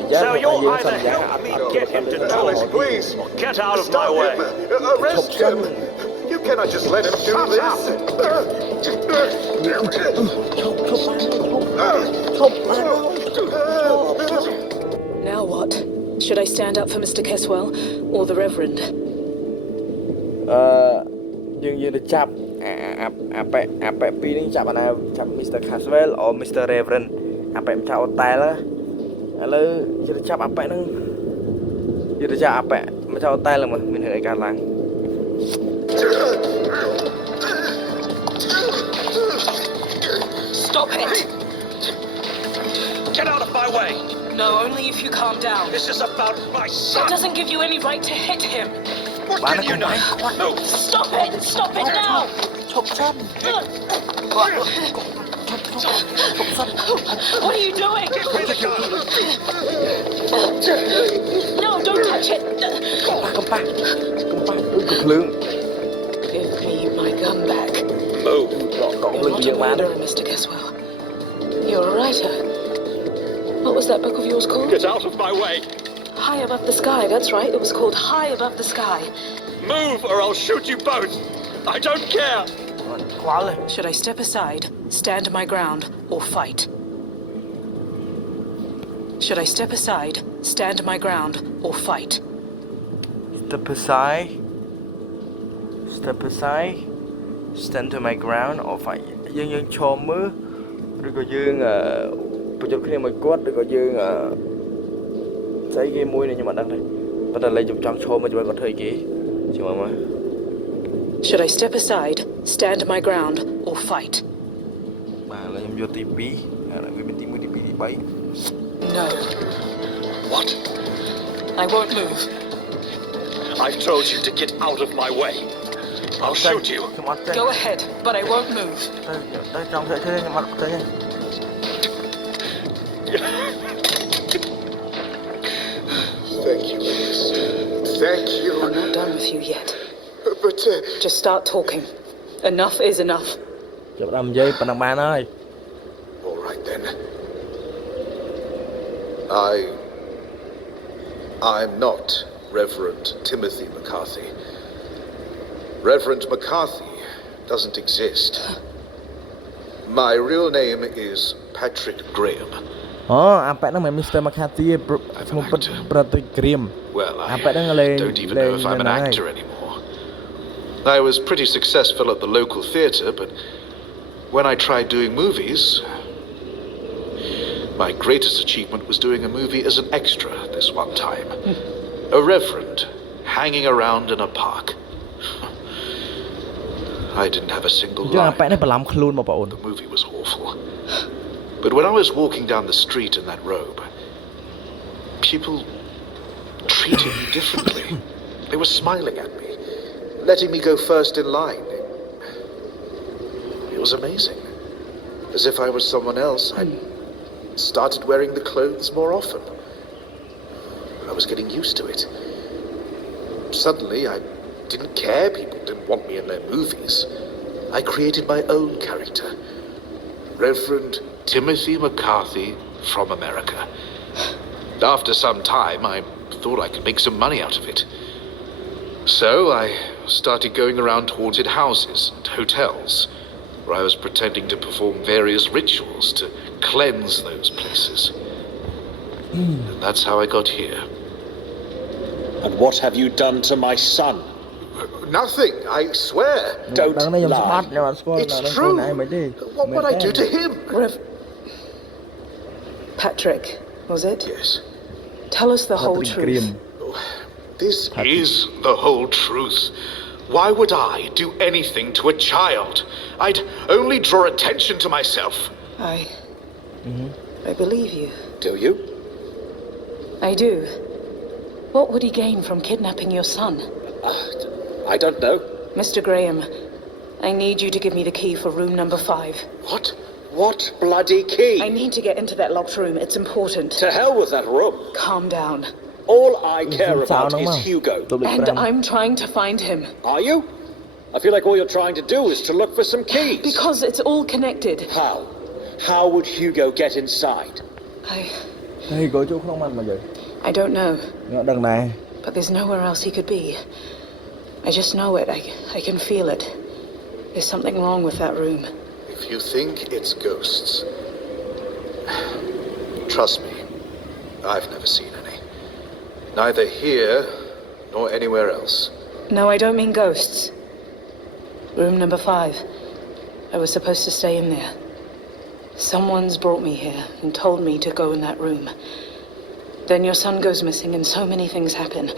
So you'll either help me get him to talk, Alice, please. or get out of Stop my way. him. Arrest him. You cannot just let him do this. Now what? Should I stand up for Mr. Caswell or the Reverend? យើងទៅចាប់អាប៉ែពីរនេះចាប់អាណាចាប់ Mr. Caswell or Mr. Reverend អាប៉ែមិនចាប់អូតែលឥឡូវយើងទៅចាប់អាប៉ែហ្នឹងយើងទៅចាប់អាប៉ែមិនចាប់អូតែលមើលមានរឿងអីកើតឡើង Stop it! Get out of my way. No, only if you calm down. This is about my That son. doesn't give you any right to hit him. What can you know? No. Stop it! Stop it now! What are you doing? Give me the gun. No, don't touch it. Give me my gun back. Move. You're not a murderer, Mr. Caswell. You're a writer. What was that book of yours called? Get out of my way. High Above the Sky, that's right. It was called High Above the Sky. Move or I'll shoot you both. I don't care. Should I step aside, stand my ground, or fight? Should I step aside, stand my ground, or fight? Step aside, stand to my ground or fight យើងឈរមើលឬក៏យើងបញ្ចុះគ្នាមួយគាត់ឬក៏យើងស្អីគេមួយនេះខ្ញុំអត់ដឹងទេប៉ុន្តែលេងខ្ញុំចង់ឈរមើលជាមួយគាត់ធ្វើអីគេជួយមើល Should I step aside, stand my ground, or fight? បាទឥឡូវខ្ញុំយកទី2ហើយវាមានទី1ទី2ទី3 No. What? I won't move. I've told you to get out of my way. I'll shoot you. Go ahead, but I won't move. Thank you, Alice. Thank you. I'm not done with you yet. But, Just start talking. Enough is enough. all right then. I'm not Reverend Timothy McCarthy. Reverend McCarthy doesn't exist. My real name is Patrick Graham. Mr. McCarthy Well, I don't even know if I'm an actor anymore. I was pretty successful at the local theatre, but when I tried doing movies, my greatest achievement was doing a movie as an extra this one time. A reverend hanging around in a park. I didn't have a single line. The movie was awful. But when I was walking down the street in that robe, people treated me differently. They were smiling at me, letting me go first in line. It was amazing. As if I was someone else, I started wearing the clothes more often. I was getting used to it. Suddenly, I didn't care people didn't want me in their movies. I created my own character. Reverend Timothy McCarthy from America. After some time, I thought I could make some money out of it. So I started going around haunted houses and hotels, where I was pretending to perform various rituals to cleanse those places. And that's how I got here. And what have you done to my son? Nothing, I swear. Don't lie. It's true. What would I do to him? Patrick, was it? Yes. Tell us the whole truth. This is the whole truth. Why would I do anything to a child? I'd only draw attention to myself. I believe you. Do you? I do. What would he gain from kidnapping your son? I don't know. Mr. Graham, I need you to give me the key for room number 5. What? What bloody key? I need to get into that locked room. It's important. To hell with that room. Calm down. All I care about is Hugo. And I'm trying to find him. Are you? I feel like all you're trying to do is to look for some keys. Because it's all connected. How? How would Hugo get inside? I don't know. But there's nowhere else he could be. I just know it. I can feel it. There's something wrong with that room. If you think it's ghosts, trust me, I've never seen any. Neither here nor anywhere else. No, I don't mean ghosts. Room number 5. I was supposed to stay in there. Someone's brought me here and told me to go in that room. Then your son goes missing and so many things happen.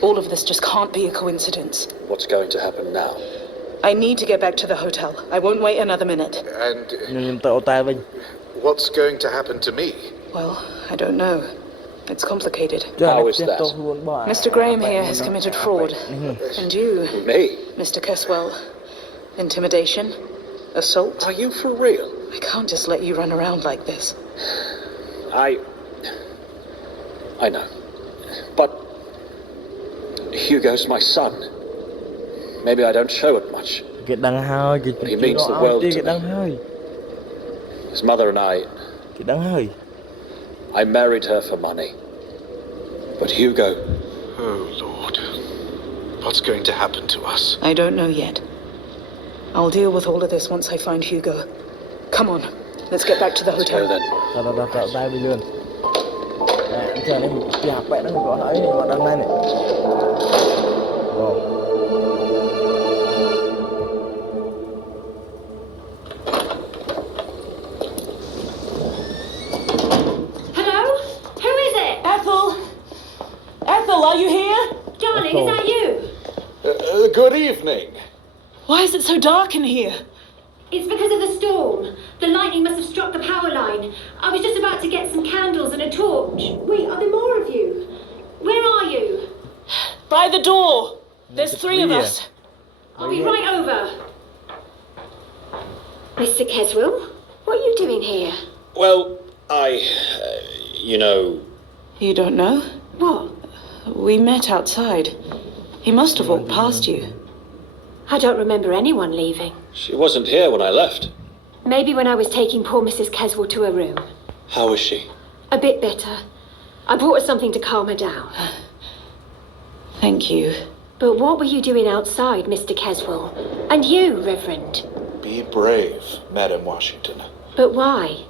All of this just can't be a coincidence. What's going to happen now? I need to get back to the hotel. I won't wait another minute. And what's going to happen to me? Well, I don't know. It's complicated. How is that? Mr. Graham here has committed fraud. And you, Me? Mr. Caswell, intimidation, assault. Are you for real? I can't just let you run around like this. I know. But Hugo's my son. Maybe I don't show it much. But he means the world to me. His mother and I married her for money. But Hugo... Oh, Lord. What's going to happen to us? I don't know yet. I'll deal with all of this once I find Hugo. Come on, let's get back to the hotel. Then. Ethel, are you here? Darling, is that you? Good evening. Why is it so dark in here? It's because of the storm. The lightning must have struck the power line. I was just about to get some candles and a torch. Wait, are there more of you? Where are you? By the door. There's 3 of us. I'll be right over. Mr. Keswell, what are you doing here? Well, you know... You don't know? What? We met outside. He must have walked past you. I don't remember anyone leaving. She wasn't here when I left. Maybe when I was taking poor Mrs. Keswell to her room. How is she? A bit better. I brought her something to calm her down. Thank you. But what were you doing outside, Mr. Keswell? And you, Reverend? Be brave, Madam Washington. But why?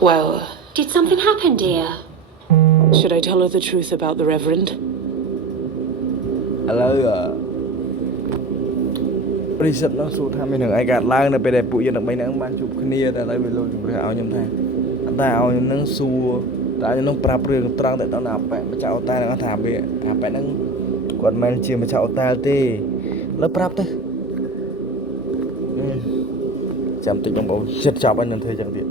Well... Did something happen, dear? Should I tell her the truth about the Reverend? Hello, reset នោះសួរថាមាននឹងអីកើតឡើងនៅពេលដែលពួកយើងទាំង3នាក់បានជួបគ្នាតែឥឡូវវាលោកជំរឿនឲ្យខ្ញុំថាតែឲ្យខ្ញុំនឹងសួរតែខ្ញុំនឹងប្រាប់រឿងត្រង់ទៅដល់អាប៉ែម្ចាស់អូតានឹងថាវាអាប៉ែហ្នឹងគាត់មិនជាម្ចាស់អូតាទេលើប្រាប់ទៅចាំតិចបងប្អូនចិត្តចាប់ឲ្យនឹងធ្វើចឹងទៀត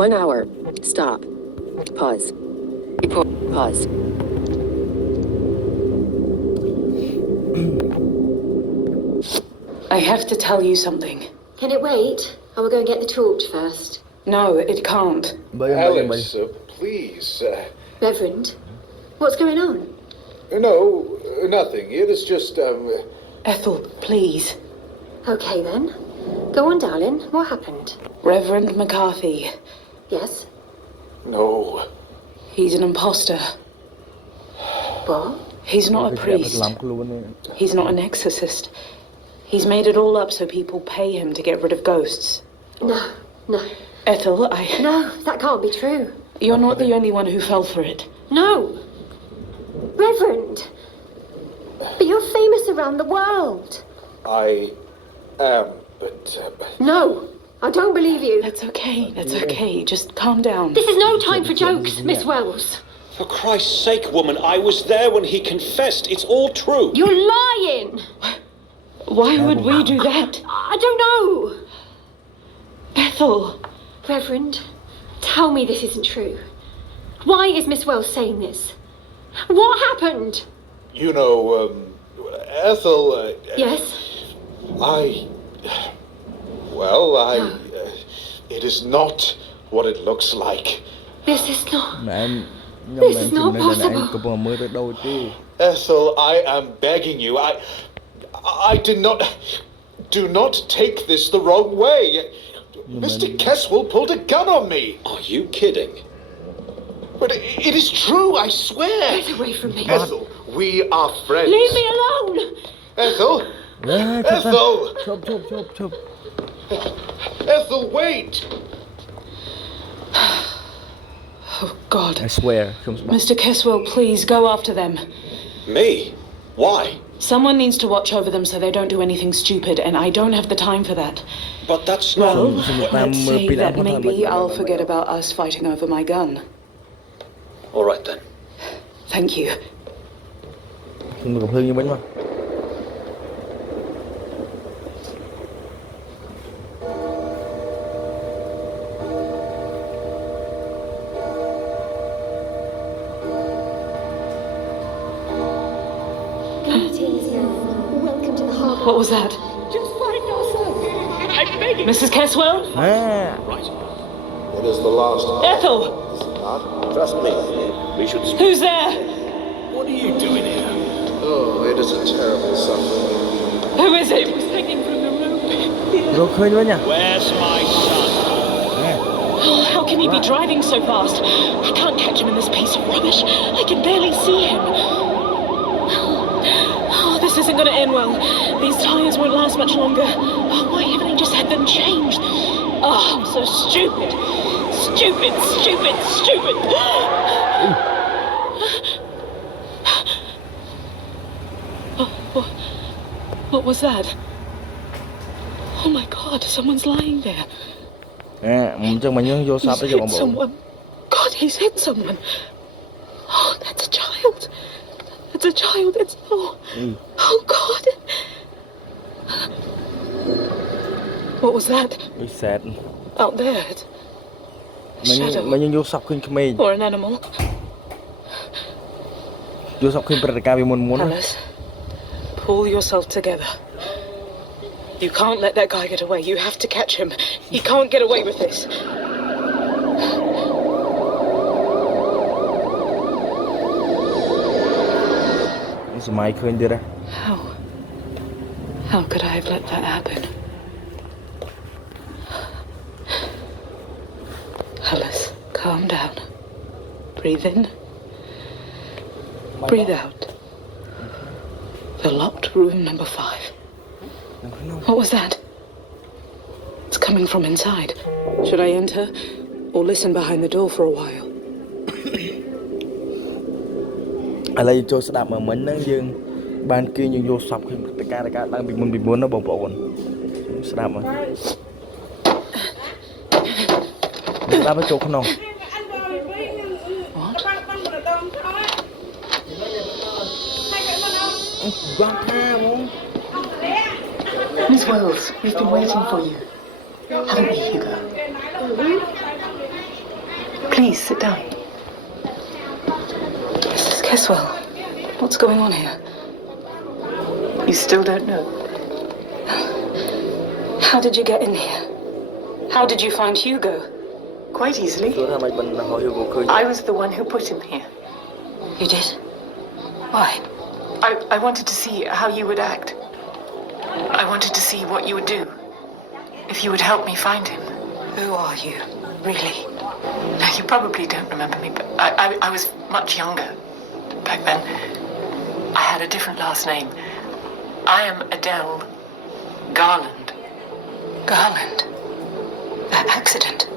1 hour. Stop. Pause. Report. Pause. I have to tell you something. Can it wait? I will go and get the torch first. No, it can't. Alice, please. Reverend, what's going on? No, nothing. It is just, Ethel, please. Okay then. Go on, darling. What happened? Reverend McCarthy. Yes? No. He's an imposter. What? He's not a priest. He's not an exorcist. He's made it all up so people pay him to get rid of ghosts. No. Ethel, No, that can't be true. You're not the only one who fell for it. No! Reverend! But you're famous around the world. I am, but... No! I don't believe you. That's okay. Just calm down. This is no time for jokes, Miss Wells. For Christ's sake, woman, I was there when he confessed. It's all true. You're lying! Why would we do that? I don't know. Ethel. Reverend, tell me this isn't true. Why is Miss Wells saying this? What happened? You know, Ethel... Yes? It is not what it looks like. This is not possible. Ethel, I am begging you. I do not take this the wrong way. Mr. Keswell pulled a gun on me. Are you kidding? But it is true, I swear. Get away from me. Ethel, we are friends. Leave me alone. Ethel. Ethel. Chop. Ethel, wait. Oh, God. I swear. Mr. Keswell, please go after them. Me? Why? Someone needs to watch over them so they don't do anything stupid, and I don't have the time for that. But that's not... Well, let's say that maybe I'll forget about us fighting over my gun. All right, then. Thank you. Welcome to the harbour. What was that? Just find yourself. I'm begging. Mrs. Keswell? Right. It is the last. Ethel! Is it not? Trust me. We should speak. Who's there? What are you doing here? Oh, it is a terrible suffering. Who is it? It was hanging from the roof. Where's my son? Oh, how can he be driving so fast? I can't catch him in this piece of rubbish. I can barely see him. Oh, this isn't going to end well. These tyres won't last much longer. Oh, why haven't I just had them changed? Oh, I'm so stupid. Stupid. What was that? Oh my God, someone's lying there. He's hit someone. God, he's hit someone. Oh, that's a child. It's oh God. What was that? It's sad. Out there. Shadow. Or an animal. Alice, pull yourself together. You can't let that guy get away. You have to catch him. He can't get away with this. How could I have let that happen? Alice, calm down. Breathe in. Breathe out. The locked room number 5. What was that? It's coming from inside. Should I enter or listen behind the door for a while? ឥឡូវចូលស្ដាប់មកមិញហ្នឹងយើងបានគេយើងយកសពឃើញព្រឹត្តិការណ៍ដែលកើតឡើងពីមុនណាបងប្អូនស្ដាប់មកស្ដាប់មកចូលក្នុង Miss Wells, we've been waiting for you. Haven't we, Hugo? Please, sit down. Mrs. Caswell, what's going on here? You still don't know? How did you get in here? How did you find Hugo? Quite easily. I was the one who put him here. You did? Why? I wanted to see how you would act. I wanted to see what you would do. If you would help me find him. Who are you, really? Now, you probably don't remember me, but I was much younger back then. I had a different last name. I am Adele Garland. Garland? That accident?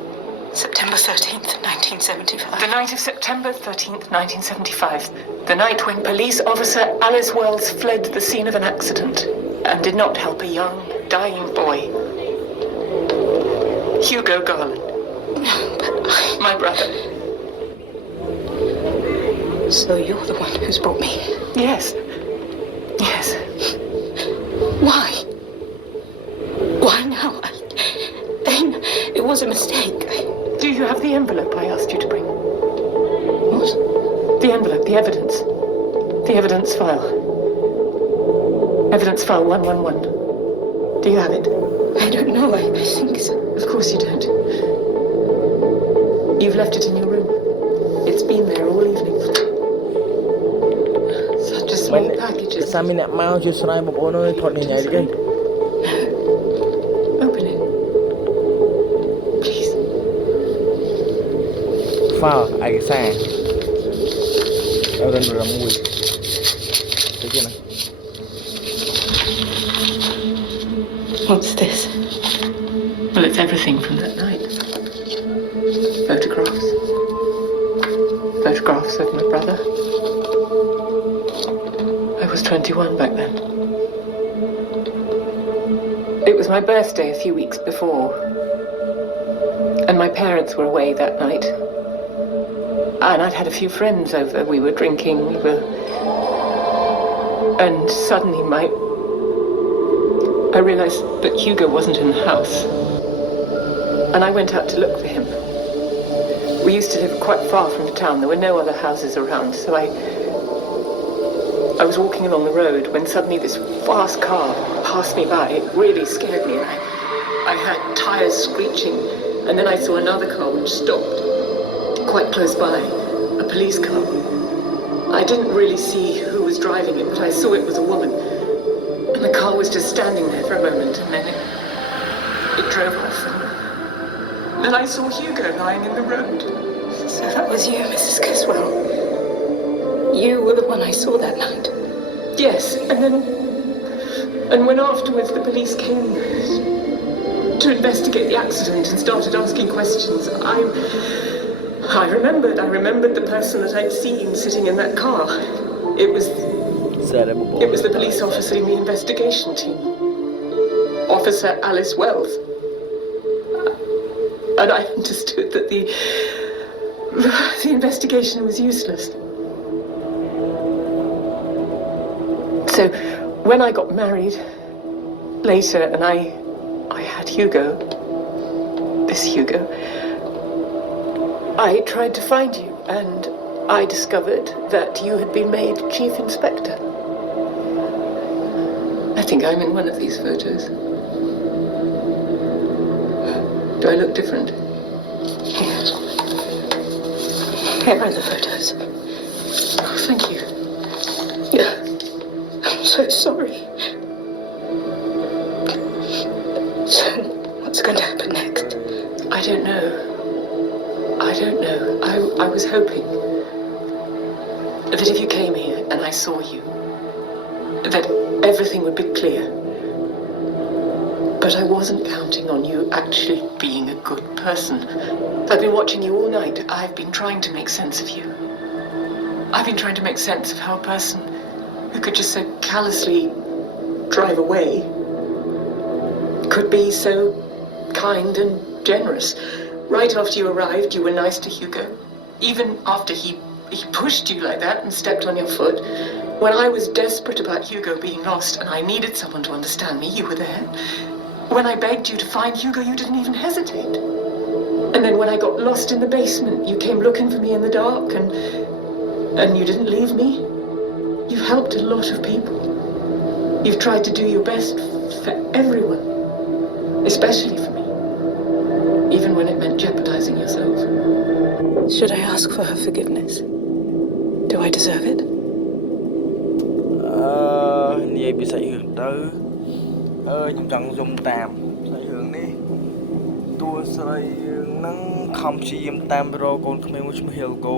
September 13th, 1975. The night of September 13th, 1975. The night when police officer Alice Wells fled the scene of an accident and did not help a young, dying boy. Hugo Garland. My brother. So you're the one who's brought me here? Yes. Yes. Why? Why now? It was a mistake. Do you have the envelope I asked you to bring? What? The envelope, the evidence. The evidence file. Evidence file 111. Do you have it? I don't know. I think so. Of course you don't. You've left it in your room. It's been there all evening. Such a small package. Open it. Please. File ឯកសាររិនរមួយទៅទៀតណា What's this? Well, it's everything from that night. Photographs. Photographs of my brother. I was 21 back then. It was my birthday a few weeks before, and my parents were away that night. And I'd had a few friends over. We were drinking, and suddenly I realized that Hugo wasn't in the house. And I went out to look for him. We used to live quite far from the town. There were no other houses around, so I was walking along the road when suddenly this fast car passed me by. It really scared me. I heard tires screeching, and then I saw another car which stopped quite close by, a police car. I didn't really see who was driving it, but I saw it was a woman. And the car was just standing there for a moment, and then it drove off. And then I saw Hugo lying in the road. So that was you, Mrs. Caswell. You were the one I saw that night. Yes, and when afterwards the police came to investigate the accident and started asking questions, I remembered the person that I'd seen sitting in that car. It was the police officer in the investigation team. Officer Alice Wells. And I understood that the investigation was useless. So when I got married later and I had Hugo, this Hugo, I tried to find you, and I discovered that you had been made Chief Inspector. I think I'm in one of these photos. Do I look different? Here are the photos. Oh, thank you. I'm so sorry. So, what's going to happen next? I don't know. I was hoping that if you came here and I saw you, that everything would be clear. But I wasn't counting on you actually being a good person. I've been watching you all night. I've been trying to make sense of you. I've been trying to make sense of how a person who could just so callously drive away could be so kind and generous. Right after you arrived, you were nice to Hugo. Even after he pushed you like that and stepped on your foot. When I was desperate about Hugo being lost and I needed someone to understand me, you were there. When I begged you to find Hugo, you didn't even hesitate. And then when I got lost in the basement, you came looking for me in the dark and you didn't leave me. You've helped a lot of people. You've tried to do your best for everyone, especially for me, even when it meant jeopardizing yourself. Should I ask for her forgiveness? Do I deserve it? និយាយពីសាច់រឿងទៅខ្ញុំចង់យំតាមសាច់រឿងនេះតួស្រីយើងហ្នឹងខំព្យាយាមតាមរកកូនក្មេងមួយឈ្មោះ Hugo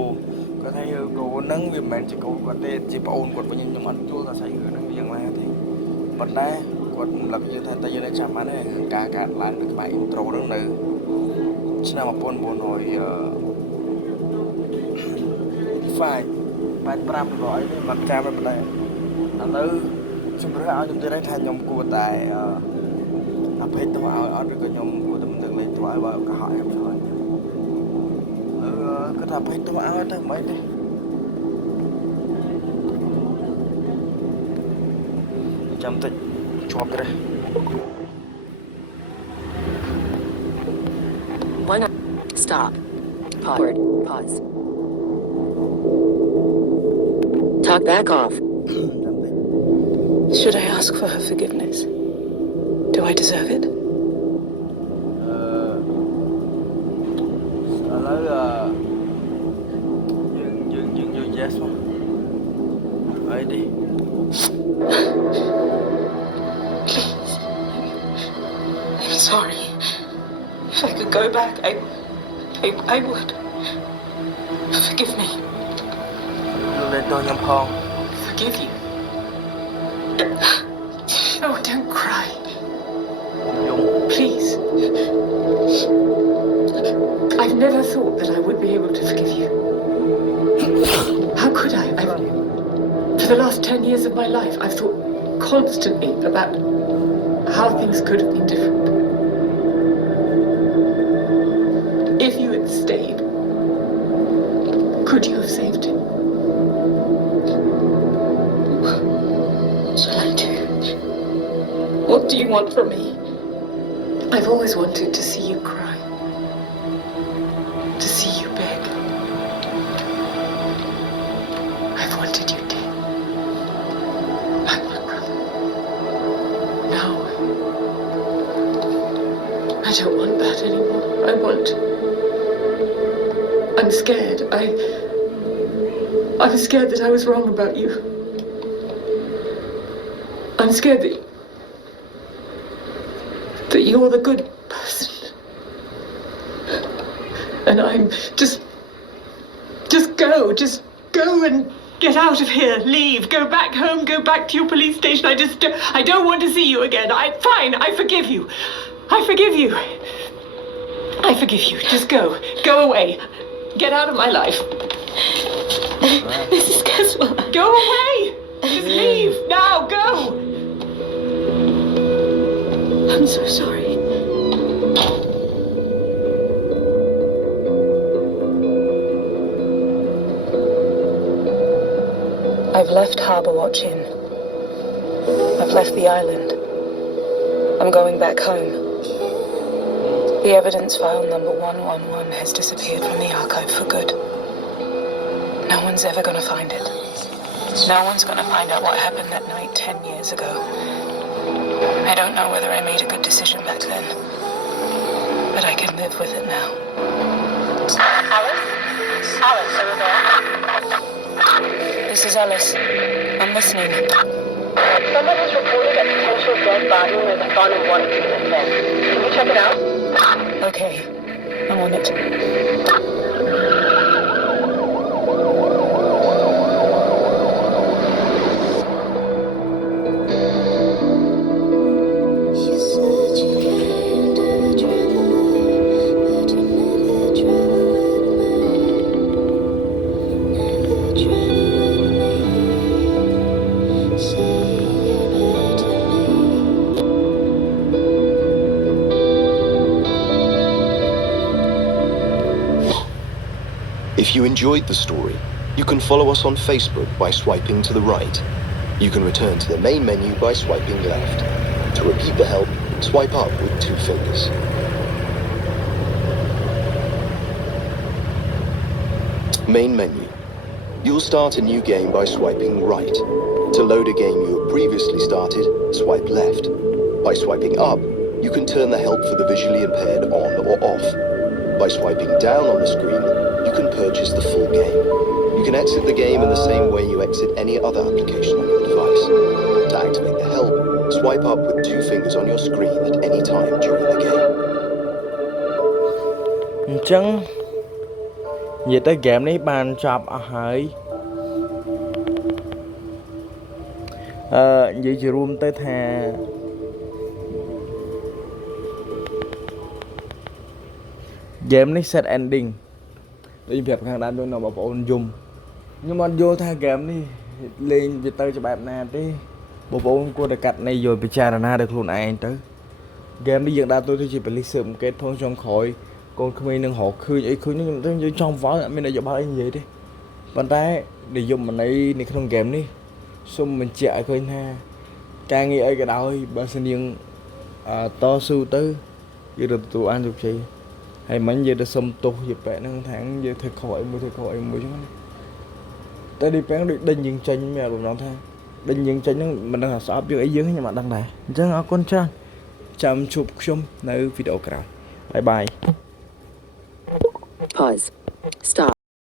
គាត់ថា Hugo ហ្នឹងវាមិនមែនជាកូនគាត់ទេជាប្អូនគាត់វិញខ្ញុំអត់យល់ថាសាច់រឿងហ្នឹងវាយ៉ាងណាទេប៉ុន្តែគាត់រំលឹកយើងថាតែយើងនៅចាំបានហើយរឿងការកាត់ឡើងនៅក្បែរ intro ហ្នឹងនៅឆ្នាំ 1985 ឬអីនេះមិនចាំមិនដែរឥឡូវជំរឿឲ្យខ្ញុំទៀតថាខ្ញុំគួរតែអភ័យទោសឲ្យអត់ឬក៏ខ្ញុំគួរតែមិនទឹកលេងទោសឲ្យបើកុហកខ្ញុំឆ្លើយគាត់ថាអភ័យទោសឲ្យទៅមិនទេចាំតិចជាប់ទេ One. Stop. Pause. Pause. Talk back off. Should I ask for her forgiveness? Do I deserve it? You yes one. I did. Please. I'm sorry. If I could go back, I would. Forgive me. Forgive you? Oh, don't cry. Please. I've never thought that I would be able to forgive you. How could I? For the last 10 years of my life, I've thought constantly about how things could have been different. If you had stayed, could you have saved him? What shall I do? What do you want from me? I've always wanted to see you cry. To see you beg. I've wanted you dead. Like my brother. Now, I don't want that anymore. I'm scared. I'm scared that I was wrong about you. I'm scared that you're the good person. And I'm just go and get out of here. Leave. Go back home. Go back to your police station. I don't want to see you again. Fine. I forgive you. I forgive you. I forgive you. Just go. Go away. Get out of my life. Mrs. Caswell. Go away. Just leave. Now. Go. I'm so sorry. I've left Harbour Watch Inn. I've left the island. I'm going back home. The evidence file number 111 has disappeared from the archive for good. No one's ever gonna find it. No one's gonna find out what happened that night 10 years ago. I don't know whether I made a good decision back then, but I can live with it now. Alice? Alice, are you there? This is Alice. I'm listening. Someone has reported a potential dead body near the Farnham water treatment plant. Can you check it out? Okay, I'm on it. If you enjoyed the story, you can follow us on Facebook by swiping to the right. You can return to the main menu by swiping left. To repeat the help, swipe up with 2 fingers. Main menu. You'll start a new game by swiping right. To load a game you have previously started, swipe left. By swiping up, you can turn the help for the visually impaired on or off. By swiping down on the screen, you can purchase the full game. You can exit the game in the same way you exit any other application on your device. To activate the help, swipe up with 2 fingers on your screen at any time during the game. Chẳng vậy tới game này bàn chọc hỏi vậy chỉ room tới thà game này set ending đi việc hàng đàn đôi nào bảo ôn dùng nhưng mà vô tha game này lên về tới cho bạn nào đi bộ ôn cô đã cắt này rồi bị cha là được luôn ai tới game đi dựng ra tôi chỉ phải lịch sử một cái thôi trong khỏi còn không ai nâng họ khơi ấy khơi nó trong vỏ mình đã dọn bao anh vậy đi bàn tay để dùng mà này không game đi xong mình chạy khơi ha càng nghĩ ấy cái đó ba sinh viên to su tới giờ được tụi ăn được gì hay mấy giờ được xong tu dịp bạn năng tháng giờ thật khỏi mua chúng tới đi bán được đinh những tranh mẹ của nó tha đinh những tranh mình đang là shop dưới ấy dưới nhưng mà đăng này chẳng ở con trang chăm chụp chung nơi video nào bye bye Pause. Stop.